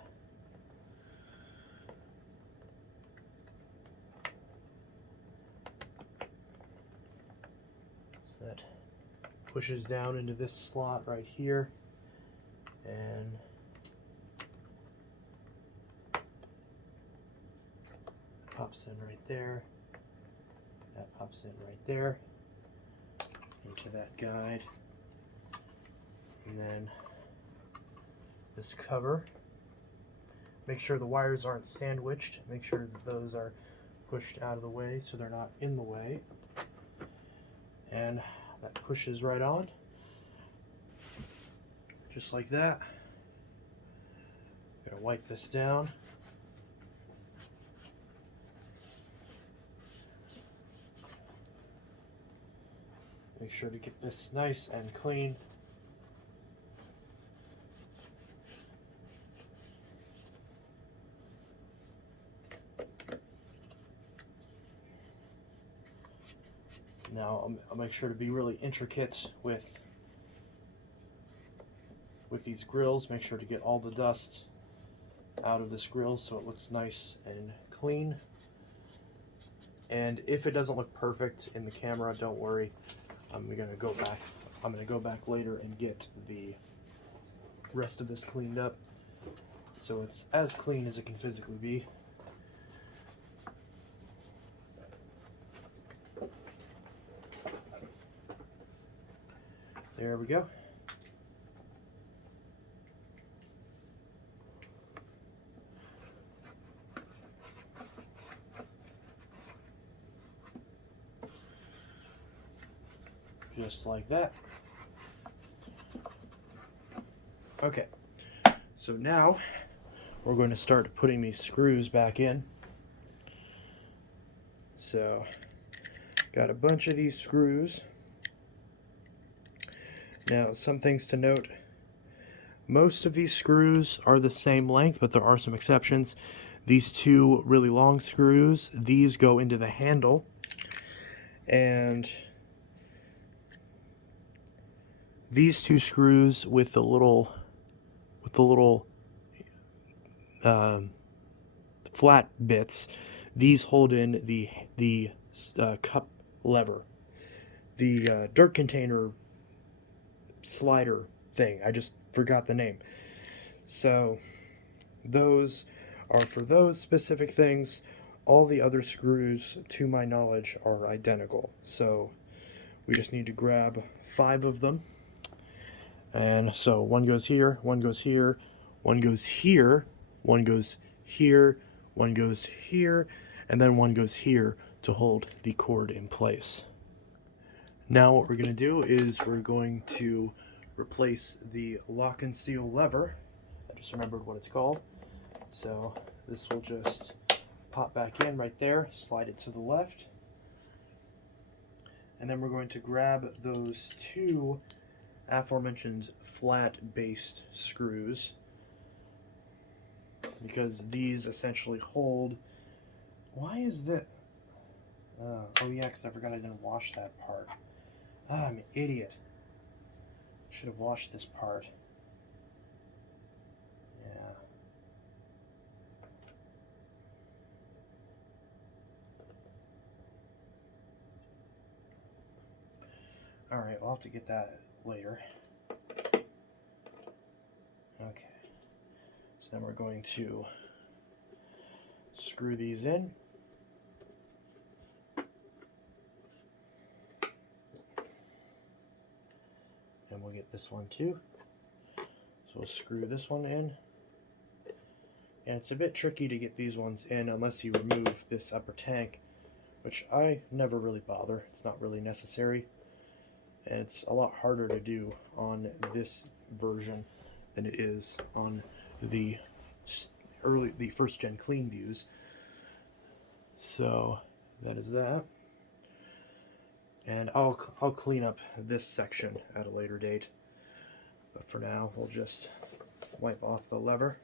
So that pushes down into this slot right here, and pops in right there. That pops in right there into that guide, and then this cover. Make sure the wires aren't sandwiched. Make sure that those are pushed out of the way so they're not in the way. And that pushes right on, just like that. I'm gonna wipe this down. Make sure to get this nice and clean. Now I'll make sure to be really intricate with these grills. Make sure to get all the dust out of this grill so it looks nice and clean. And if it doesn't look perfect in the camera, don't worry. I'm gonna go back later and get the rest of this cleaned up so it's as clean as it can physically be. There we go. Just like that. Okay, so now we're going to start putting these screws back in. So, got a bunch of these screws. Now, some things to note, Most of these screws are the same length, but there are some exceptions. These two really long screws, these go into the handle, and these two screws with the little flat bits, these hold in the cup lever, the dirt container slider thing. I just forgot the name. So those are for those specific things. All the other screws, to my knowledge, are identical. So we just need to grab 5 of them. And so one goes here, one goes here, one goes here, one goes here, one goes here, and then one goes here to hold the cord in place. Now what we're going to do is we're going to replace the lock and seal lever. I just remembered what it's called. So this will just pop back in right there, slide it to the left. And then we're going to grab those 2 aforementioned flat-based screws, because these essentially hold... Why is that? Oh yeah, because I forgot I didn't wash that part. Ah, I'm an idiot. Should have washed this part. Yeah. Alright, I'll have to get that later. Okay. So then we're going to screw these in. And we'll get this one too. So we'll screw this one in. And it's a bit tricky to get these ones in unless you remove this upper tank, which I never really bother. It's not really necessary. And it's a lot harder to do on this version than it is on the first gen clean views. So that is that. And I'll clean up this section at a later date. But for now, we'll just wipe off the lever.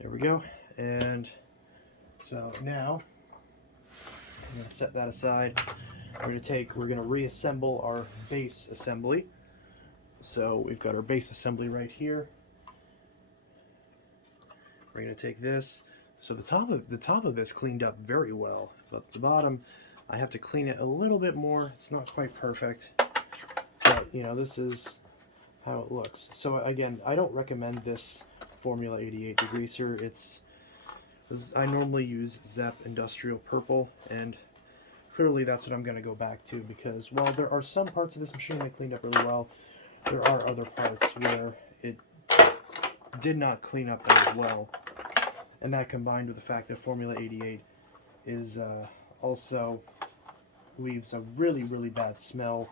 There we go. And so now I'm going to set that aside. We're going to reassemble our base assembly. So we've got our base assembly right here. We're going to take this. So the top of this cleaned up very well, but the bottom, I have to clean it a little bit more. It's not quite perfect, but you know, this is how it looks. So again, I don't recommend this Formula 88 degreaser. I normally use Zepp Industrial Purple, and clearly that's what I'm going to go back to, because while there are some parts of this machine that cleaned up really well, there are other parts where it did not clean up as well. And that, combined with the fact that Formula 88 is also leaves a really, really bad smell.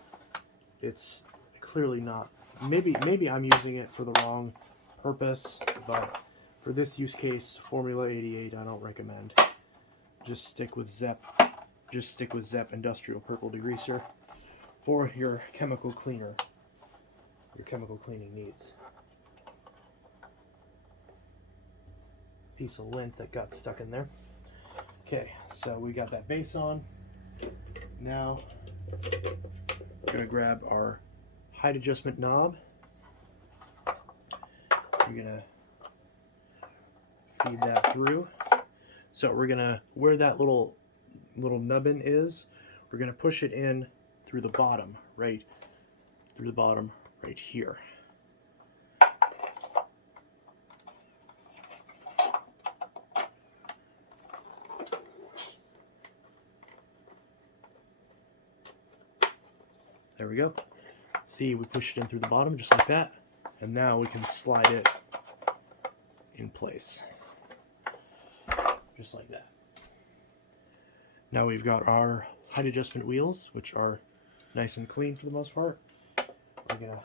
It's clearly not. Maybe I'm using it for the wrong purpose, but for this use case, Formula 88, I don't recommend. Just stick with Zepp. Just stick with Zepp Industrial Purple Degreaser for your chemical cleaner, your chemical cleaning needs. Piece of lint that got stuck in there. Okay, so we got that base on. Now we're going to grab our height adjustment knob. We're going to feed that through. So we're going to, where that little nubbin is, we're going to push it in through the bottom, right here. There we go. See, we push it in through the bottom just like that, and now we can slide it in place. Just like that. Now we've got our height adjustment wheels, which are nice and clean for the most part. We're gonna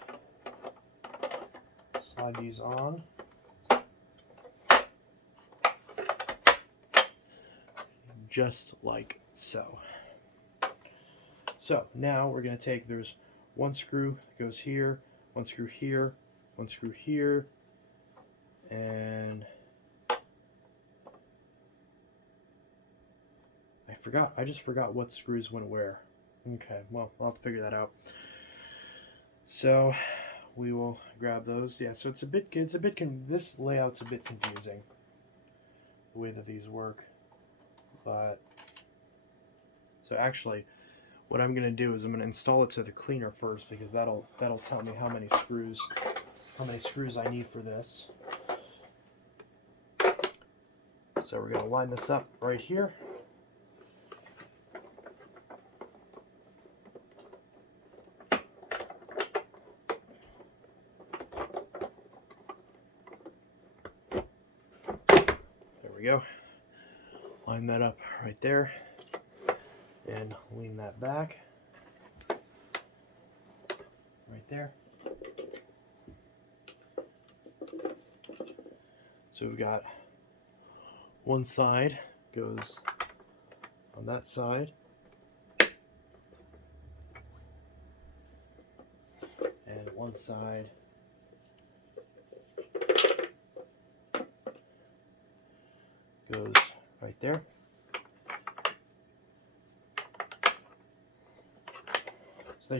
slide these on. Just like so. So now we're going to take, there's one screw that goes here, one screw here, one screw here, and I just forgot what screws went where. Okay, well, I'll have to figure that out. So we will grab those. Yeah, so this layout's a bit confusing, the way that these work. But so actually, what I'm gonna do is I'm gonna install it to the cleaner first, because that'll tell me how many screws I need for this. So we're gonna line this up right here. There we go. Line that up right there and lean that back right there. So we've got one side goes on that side, and one side goes right there. So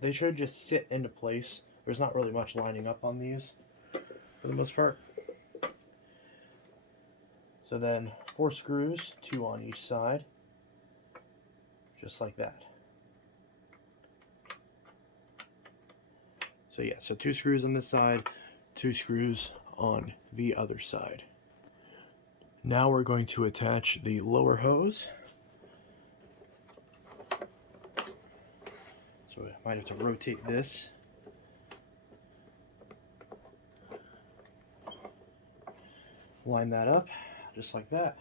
they should just sit into place. There's not really much lining up on these for the most part. So then 4 screws, 2 on each side, just like that. So yeah, so 2 screws on this side, 2 screws on the other side. Now we're going to attach the lower hose. So I might have to rotate this. Line that up, just like that.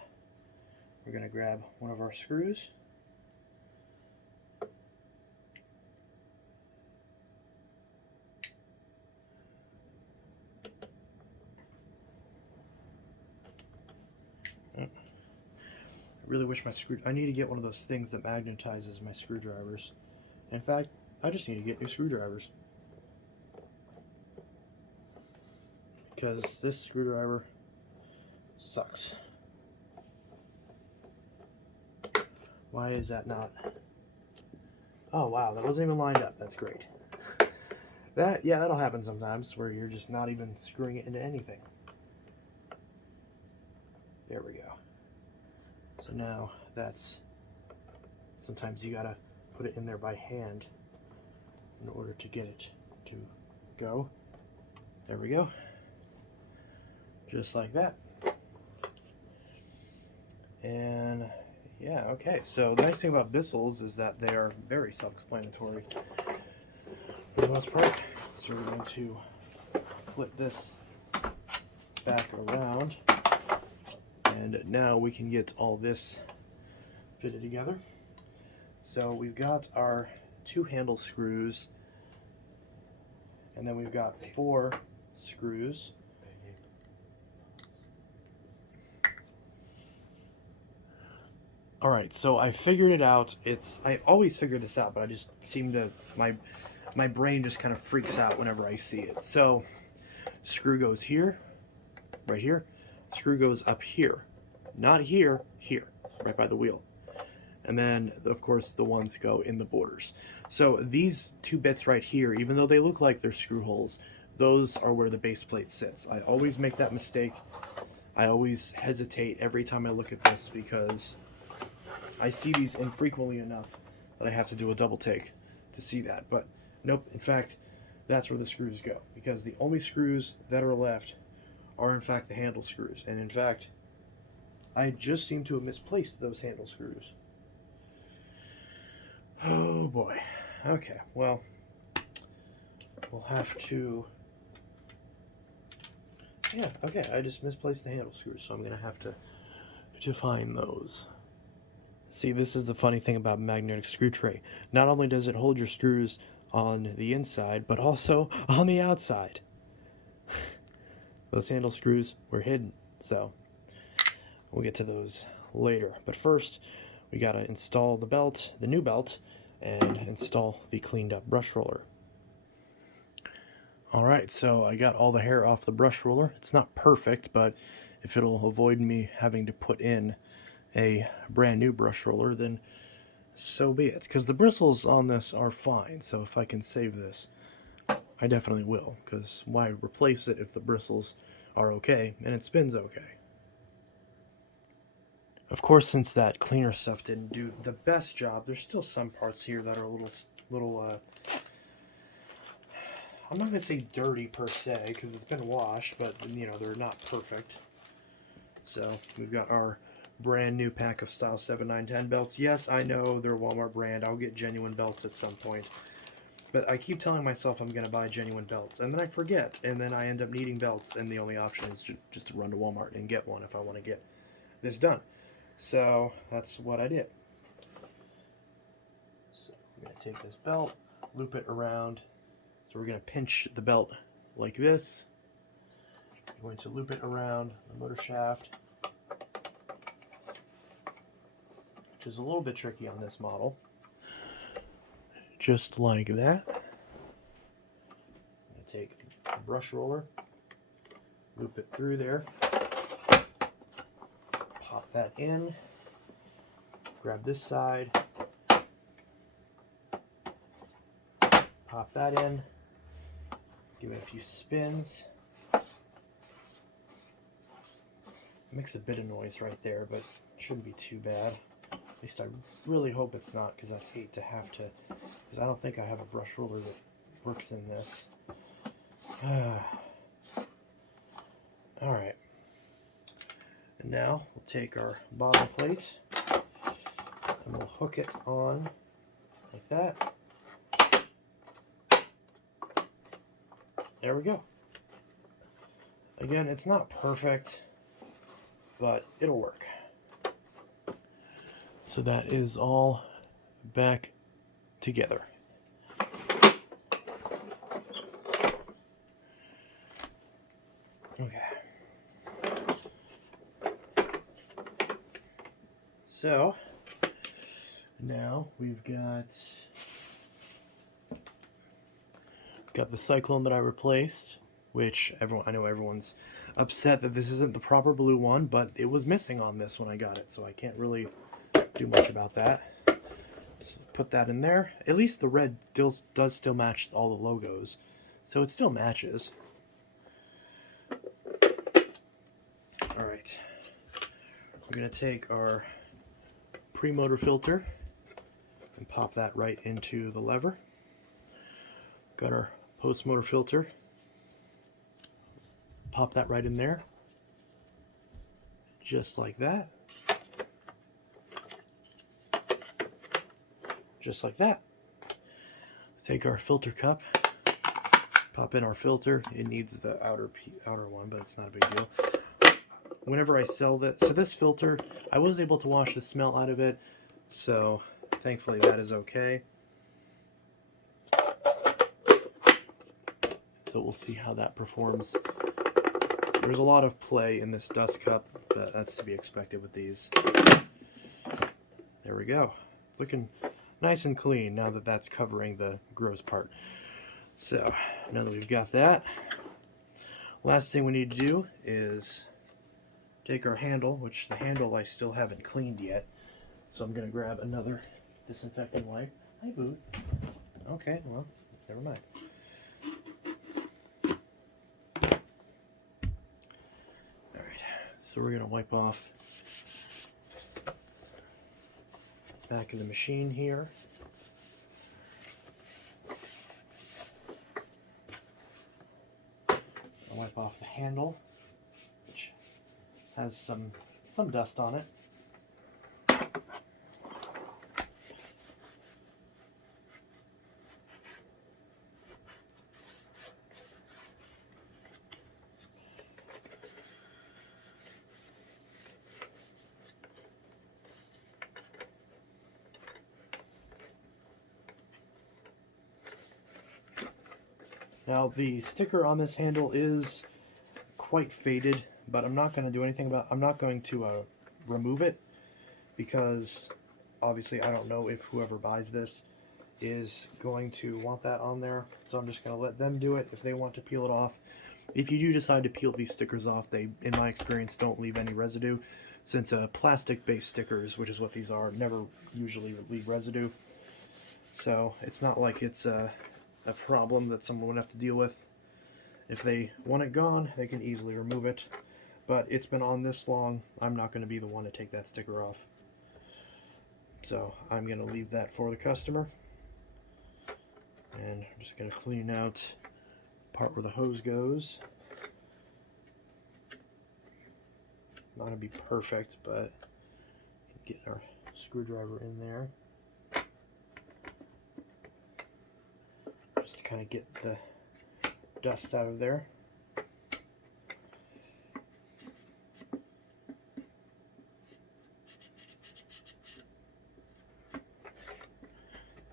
We're going to grab one of our screws. I really wish I need to get one of those things that magnetizes my screwdrivers. In fact, I just need to get new screwdrivers, because this screwdriver sucks. Why is that not? Oh wow, that wasn't even lined up. That's great. That'll happen sometimes, where you're just not even screwing it into anything. There we go. So now sometimes you gotta put it in there by hand in order to get it to go. There we go. Just like that. And yeah, okay. So the nice thing about Bissell's is that they are very self-explanatory for the most part. So we're going to flip this back around, and now we can get all this fitted together. So we've got our 2 handle screws, and then we've got 4 screws. All right, so I figured it out. I always figure this out, but I just seem to, my brain just kind of freaks out whenever I see it. So screw goes here, right here. Screw goes up here, not here, here, right by the wheel. And then, of course, the ones go in the borders. So these 2 bits right here, even though they look like they're screw holes, those are where the base plate sits. I always make that mistake. I always hesitate every time I look at this, because I see these infrequently enough that I have to do a double take to see that. But nope, in fact, that's where the screws go, because the only screws that are left are in fact the handle screws. And in fact, I just seem to have misplaced those handle screws. Oh boy. Okay, well, we'll have to... Yeah, okay, I just misplaced the handle screws, so I'm going to have to find those. See, this is the funny thing about magnetic screw tray. Not only does it hold your screws on the inside, but also on the outside. Those handle screws were hidden, so we'll get to those later. But first, we gotta install the belt, the new belt, and install the cleaned up brush roller. Alright, so I got all the hair off the brush roller. It's not perfect, but if it'll avoid me having to put in a brand new brush roller, then so be it. Because the bristles on this are fine, so if I can save this, I definitely will. Because why replace it if the bristles are okay and it spins okay? Of course, since that cleaner stuff didn't do the best job, there's still some parts here that are a little I'm not going to say dirty per se, because it's been washed, but, you know, they're not perfect. So, we've got our brand new pack of Style 7, 9, 10 belts. Yes, I know they're Walmart brand. I'll get genuine belts at some point. But I keep telling myself I'm going to buy genuine belts, and then I forget, and then I end up needing belts, and the only option is just to run to Walmart and get one if I want to get this done. So, that's what I did. So, I'm going to take this belt, loop it around. So we're going to pinch the belt like this. I'm going to loop it around the motor shaft, which is a little bit tricky on this model. Just like that. I'm going to take the brush roller, loop it through there, pop that in, grab this side, pop that in, give it a few spins. It makes a bit of noise right there, but it shouldn't be too bad. At least I really hope it's not, because I'd hate to have to, because I don't think I have a brush roller that works in this. Alright. And now we'll take our bottom plate and we'll hook it on like that. There we go. Again, it's not perfect, but it'll work. So that is all back together. Okay. So now we've got the Cyclone that I replaced, which I know everyone's upset that this isn't the proper blue one, but it was missing on this when I got it, so I can't really do much about that. So put that in there. At least the red does still match all the logos, so it still matches. Alright, we're going to take our pre-motor filter and pop that right into the lever. Got our post-motor filter, pop that right in there, just like that. Just like that. Take our filter cup, pop in our filter. It needs the outer one, but it's not a big deal. Whenever I sell this, so this filter, I was able to wash the smell out of it, so thankfully that is okay. So we'll see how that performs. There's a lot of play in this dust cup, but that's to be expected with these. There we go. It's looking nice and clean now that that's covering the gross part. So now that we've got that, last thing we need to do is take our handle, which the handle I still haven't cleaned yet. So I'm going to grab another disinfecting wipe. Hi, Boo. Okay, well, never mind. Alright, so we're going to wipe off back of the machine here. I'll wipe off the handle, which has some dust on it. Now the sticker on this handle is quite faded, but I'm not going to do anything about it. I'm not going to remove it, because obviously I don't know if whoever buys this is going to want that on there, so I'm just going to let them do it if they want to peel it off. If you do decide to peel these stickers off, they, in my experience, don't leave any residue, since plastic-based stickers, which is what these are, never usually leave residue. So it's not like it's a problem that someone would have to deal with. If they want it gone, they can easily remove it. But it's been on this long, I'm not going to be the one to take that sticker off. So I'm going to leave that for the customer. And I'm just going to clean out the part where the hose goes. Not going to be perfect, but get our screwdriver in there. Just to kind of get the dust out of there.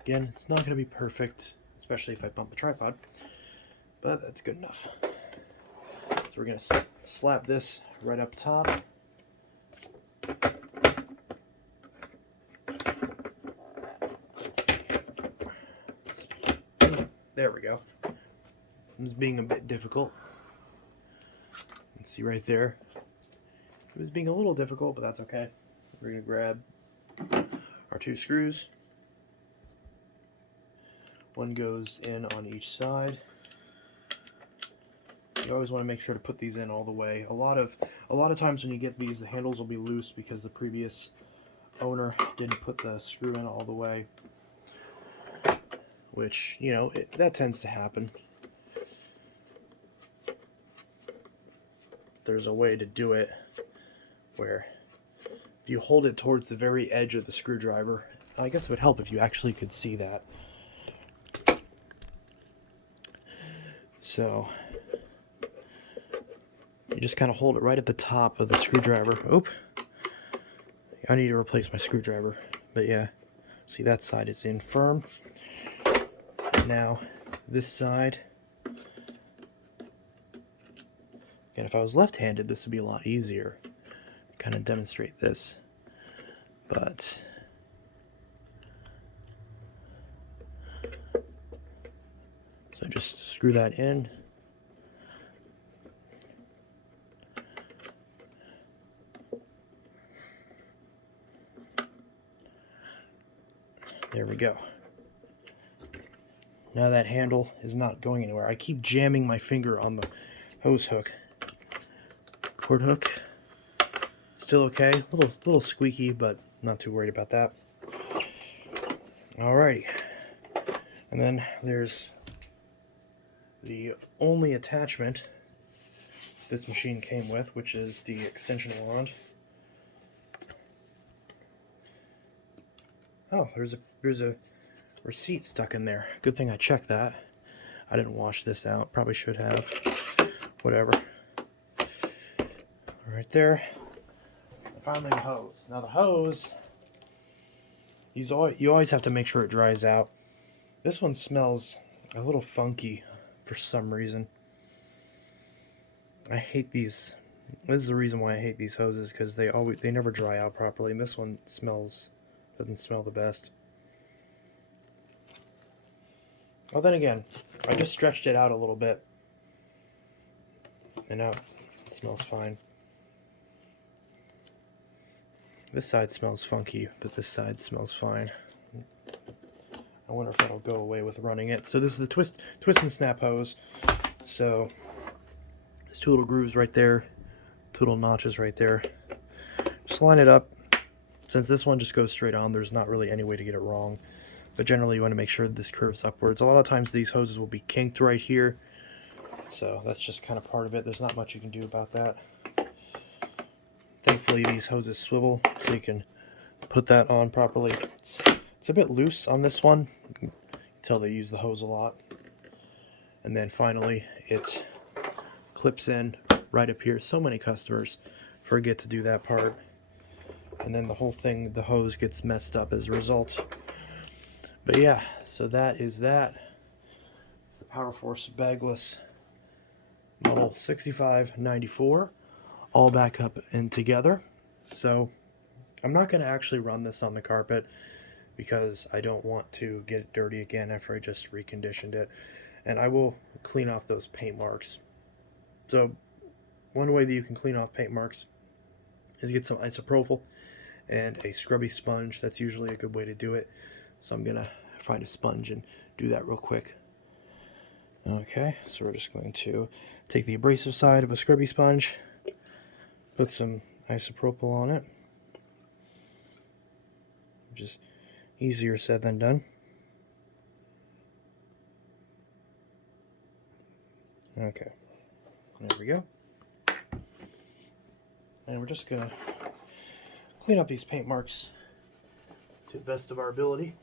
Again, it's not going to be perfect, especially if I bump the tripod, but that's good enough. So we're going to slap this right up top. There we go. It's being a bit difficult. You can see right there. It was being a little difficult, but that's okay. We're going to grab our 2 screws. One goes in on each side. You always want to make sure to put these in all the way. A lot of times when you get these, the handles will be loose because the previous owner didn't put the screw in all the way, which, you know, that tends to happen. There's a way to do it where if you hold it towards the very edge of the screwdriver, I guess it would help if you actually could see that. So you just kind of hold it right at the top of the screwdriver. Oop! I need to replace my screwdriver. But yeah, see, that side is in firm. Now this side, again, if I was left-handed, this would be a lot easier to kind of demonstrate this. But so just screw that in. There we go. Now that handle is not going anywhere. I keep jamming my finger on the hose hook. Cord hook, still okay. Little squeaky, but not too worried about that. Alrighty. And then there's the only attachment this machine came with, which is the extension wand. Oh, there's a receipt stuck in there. Good thing I checked that. I didn't wash this out. Probably should have. Whatever. Right there. And finally, the hose. Now the hose, you always have to make sure it dries out. This one smells a little funky for some reason. I hate these. This is the reason why I hate these hoses, because they never dry out properly, and this one doesn't smell the best. Oh, then again, I just stretched it out a little bit, and now it smells fine. This side smells funky, but this side smells fine. I wonder if that'll go away with running it. So this is the twist and snap hose. So there's 2 little grooves right there, 2 little notches right there. Just line it up. Since this one just goes straight on, there's not really any way to get it wrong. But generally you want to make sure that this curves upwards. A lot of times these hoses will be kinked right here. So that's just kind of part of it. There's not much you can do about that. Thankfully these hoses swivel, so you can put that on properly. It's a bit loose on this one. You can tell they use the hose a lot. And then finally it clips in right up here. So many customers forget to do that part. And then the whole thing, the hose gets messed up as a result. But yeah, so that is that. It's the PowerForce Bagless model 6594, all back up and together. So I'm not going to actually run this on the carpet. because I don't want to get it dirty again after I just reconditioned it. And I will clean off those paint marks. So one way that you can clean off paint marks is get some isopropyl and a scrubby sponge. That's usually a good way to do it. So I'm gonna find a sponge and do that real quick. Okay, so we're just going to take the abrasive side of a scrubby sponge, put some isopropyl on it, which is easier said than done. Okay, there we go. And we're just gonna clean up these paint marks to the best of our ability.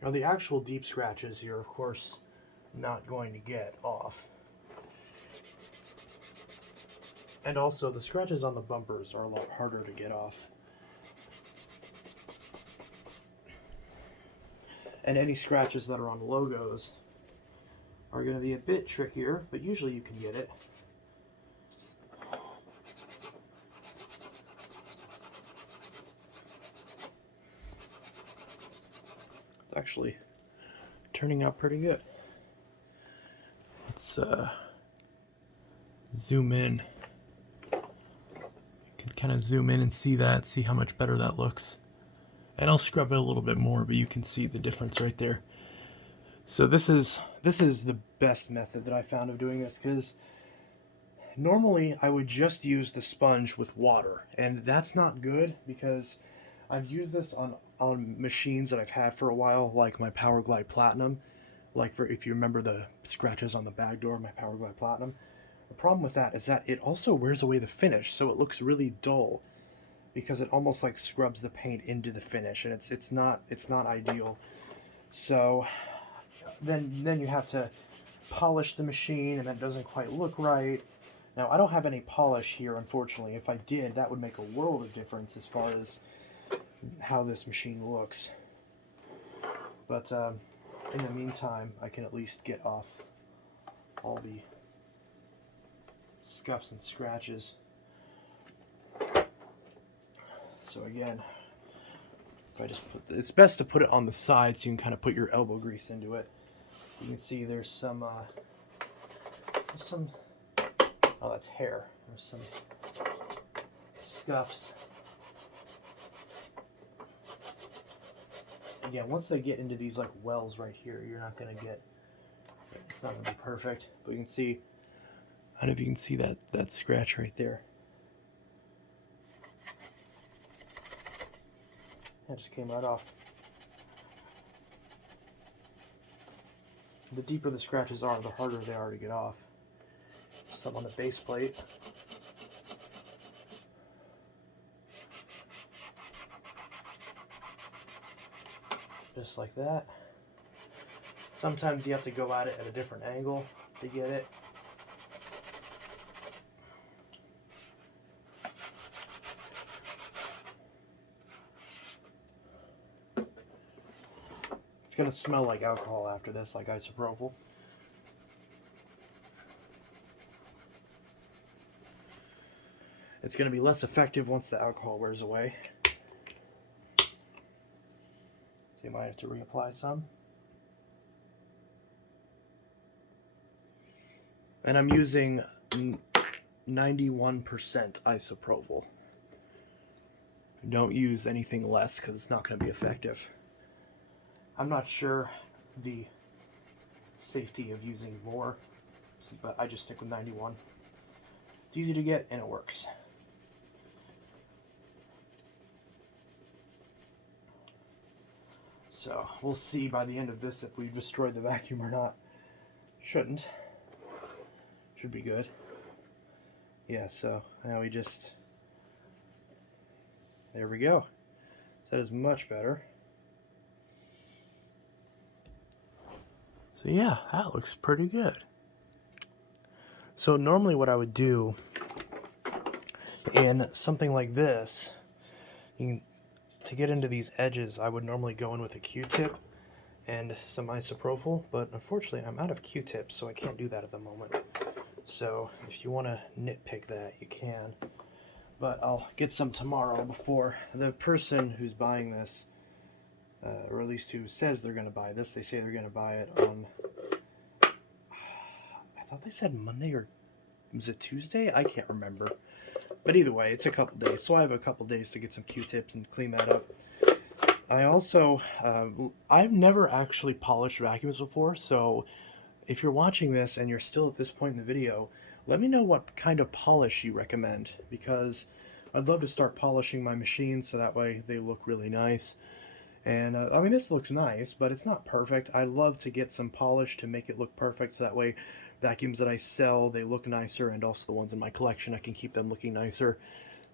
Now the actual deep scratches you're of course not going to get off. And also the scratches on the bumpers are a lot harder to get off. And any scratches that are on logos are going to be a bit trickier, but usually you can get it. It's actually turning out pretty good. Let's zoom in. You can kind of zoom in and see that, see how much better that looks. And I'll scrub it a little bit more, but you can see the difference right there. So this is the best method that I found of doing this, because normally I would just use the sponge with water, and that's not good because I've used this on machines that I've had for a while, like my Powerglide Platinum. Like for, if you remember the scratches on the bag door of my Powerglide Platinum. The problem with that is that it also wears away the finish, so it looks really dull because it almost like scrubs the paint into the finish, and it's not ideal. So then you have to polish the machine, and that doesn't quite look right. Now I don't have any polish here, unfortunately. If I did, that would make a world of difference as far as how this machine looks. But in the meantime, I can at least get off all the scuffs and scratches. So again, if I just it's best to put it on the side so you can kind of put your elbow grease into it. You can see there's some, oh, that's hair. There's some scuffs. Again, once they get into these like wells right here, you're not gonna get, it's not gonna be perfect, but you can see, I don't know if you can see that scratch right there. That just came right off. The deeper the scratches are, the harder they are to get off. Some on the base plate. Just like that. Sometimes you have to go at it at a different angle to get it. It's going to smell like alcohol after this, like isopropyl. It's going to be less effective once the alcohol wears away. So you might have to reapply some. And I'm using 91% isopropyl. Don't use anything less because it's not going to be effective. I'm not sure the safety of using more, but I just stick with 91. It's easy to get and it works. So we'll see by the end of this if we've destroyed the vacuum or not. Shouldn't. Should be good. Yeah, so now we just, there we go. That is much better. So yeah, that looks pretty good. So normally what I would do in something like this, to get into these edges, I would normally go in with a Q-tip and some isopropyl, but unfortunately I'm out of Q-tips, so I can't do that at the moment. So if you want to nitpick that, you can. But I'll get some tomorrow before the person who's buying this, or at least who says they're going to buy this, they say they're going to buy it on, I thought they said Monday, or was it Tuesday? I can't remember. But either way, it's a couple days, so I have a couple days to get some Q-tips and clean that up. I also, I've never actually polished vacuums before, so if you're watching this and you're still at this point in the video, let me know what kind of polish you recommend, because I'd love to start polishing my machines so that way they look really nice. And I mean, this looks nice, but it's not perfect. I love to get some polish to make it look perfect, so that way vacuums that I sell, they look nicer, and also the ones in my collection, I can keep them looking nicer.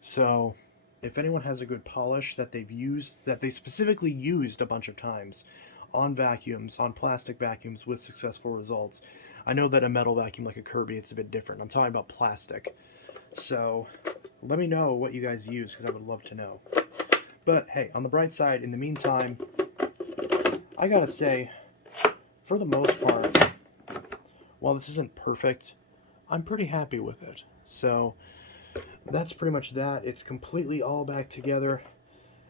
So if anyone has a good polish that they've used, that they specifically used a bunch of times on vacuums, on plastic vacuums with successful results. I know that a metal vacuum like a Kirby, it's a bit different. I'm talking about plastic. So let me know what you guys use, because I would love to know. But hey, on the bright side, in the meantime, I gotta say, for the most part, while this isn't perfect, I'm pretty happy with it. So that's pretty much that. It's completely all back together,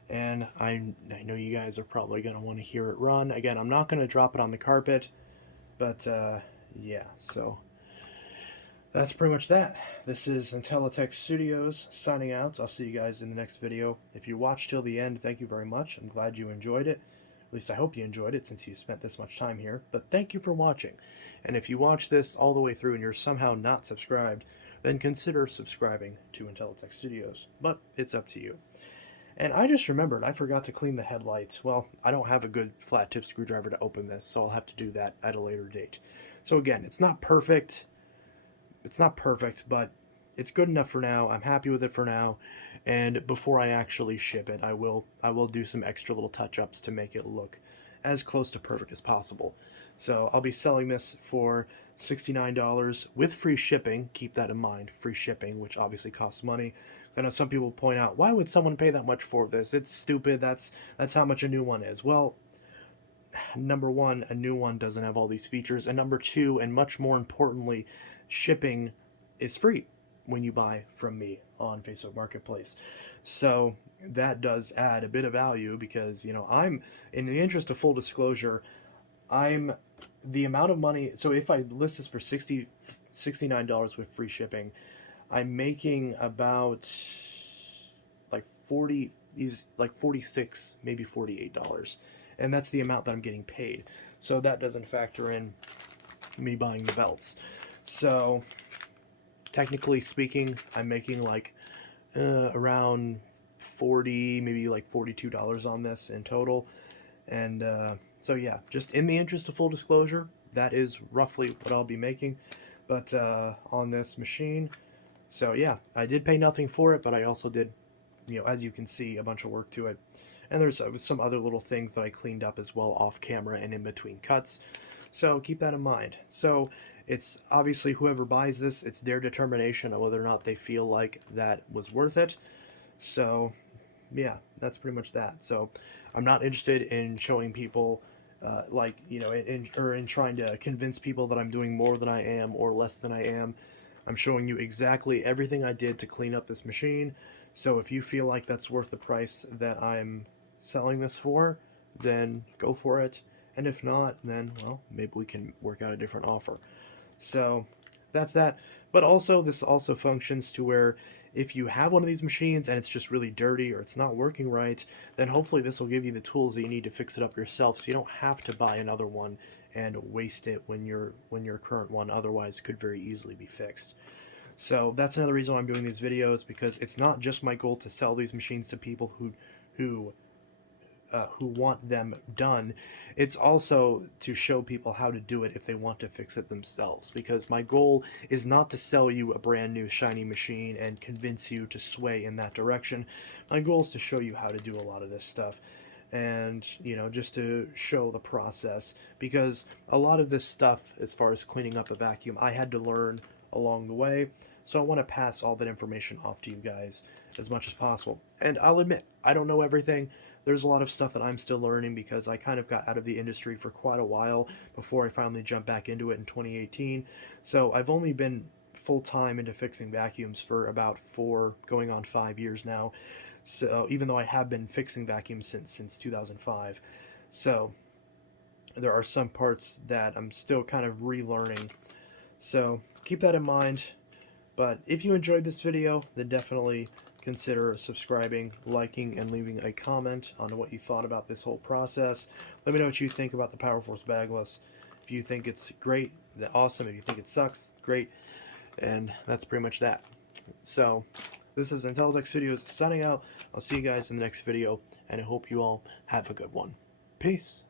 and I know you guys are probably going to want to hear it run. Again, I'm not going to drop it on the carpet, but yeah, so that's pretty much that. This is Intellitech Studios signing out. I'll see you guys in the next video. If you watched till the end, thank you very much. I'm glad you enjoyed it. At least I hope you enjoyed it, since you spent this much time here. But thank you for watching. And if you watch this all the way through and you're somehow not subscribed, then consider subscribing to Intellitech Studios. But it's up to you. And I just remembered, I forgot to clean the headlights. Well, I don't have a good flat tip screwdriver to open this, so I'll have to do that at a later date. So again, it's not perfect. It's not perfect, but it's good enough for now. I'm happy with it for now. And before I actually ship it, I will do some extra little touch-ups to make it look as close to perfect as possible. So I'll be selling this for $69 with free shipping. Keep that in mind, free shipping, which obviously costs money. I know some people point out, why would someone pay that much for this? It's stupid. That's how much a new one is. Well, number one, a new one doesn't have all these features, and number two, and much more importantly, shipping is free when you buy from me on Facebook Marketplace. So that does add a bit of value, because, you know, I'm, in the interest of full disclosure, I'm the amount of money, so if I list this for $69 with free shipping, I'm making about like 40, like 46, maybe $48. And that's the amount that I'm getting paid. So that doesn't factor in me buying the belts. So technically speaking, I'm making like around 40, maybe like $42 on this in total. And so yeah, just in the interest of full disclosure, that is roughly what I'll be making, but on this machine. So yeah, I did pay nothing for it, but I also did, you know, as you can see, a bunch of work to it. And there's some other little things that I cleaned up as well off camera and in between cuts. So keep that in mind. So it's obviously whoever buys this, it's their determination on whether or not they feel like that was worth it. So yeah, that's pretty much that. So I'm not interested in showing people like, you know, in trying to convince people that I'm doing more than I am or less than I am. I'm showing you exactly everything I did to clean up this machine. So if you feel like that's worth the price that I'm selling this for, then go for it. And if not, then, well, maybe we can work out a different offer. So that's that. But also, this also functions to where if you have one of these machines and it's just really dirty or it's not working right, then hopefully this will give you the tools that you need to fix it up yourself, so you don't have to buy another one and waste it when your current one otherwise could very easily be fixed. So that's another reason why I'm doing these videos, because it's not just my goal to sell these machines to people who want them done. It's also to show people how to do it if they want to fix it themselves, because my goal is not to sell you a brand new shiny machine and convince you to sway in that direction. My goal is to show you how to do a lot of this stuff, and, you know, just to show the process, because a lot of this stuff, as far as cleaning up a vacuum, I had to learn along the way. So I want to pass all that information off to you guys as much as possible. And I'll admit, I don't know everything. There's a lot of stuff that I'm still learning because I kind of got out of the industry for quite a while before I finally jumped back into it in 2018. So I've only been full time into fixing vacuums for about 4 going on 5 years now. So even though I have been fixing vacuums since 2005, so there are some parts that I'm still kind of relearning. So keep that in mind. But if you enjoyed this video, then definitely consider subscribing, liking, and leaving a comment on what you thought about this whole process. Let me know what you think about the PowerForce Bagless. If you think it's great, then awesome. If you think it sucks, great. And that's pretty much that. So this is Intellitech Studios signing out. I'll see you guys in the next video, and I hope you all have a good one. Peace.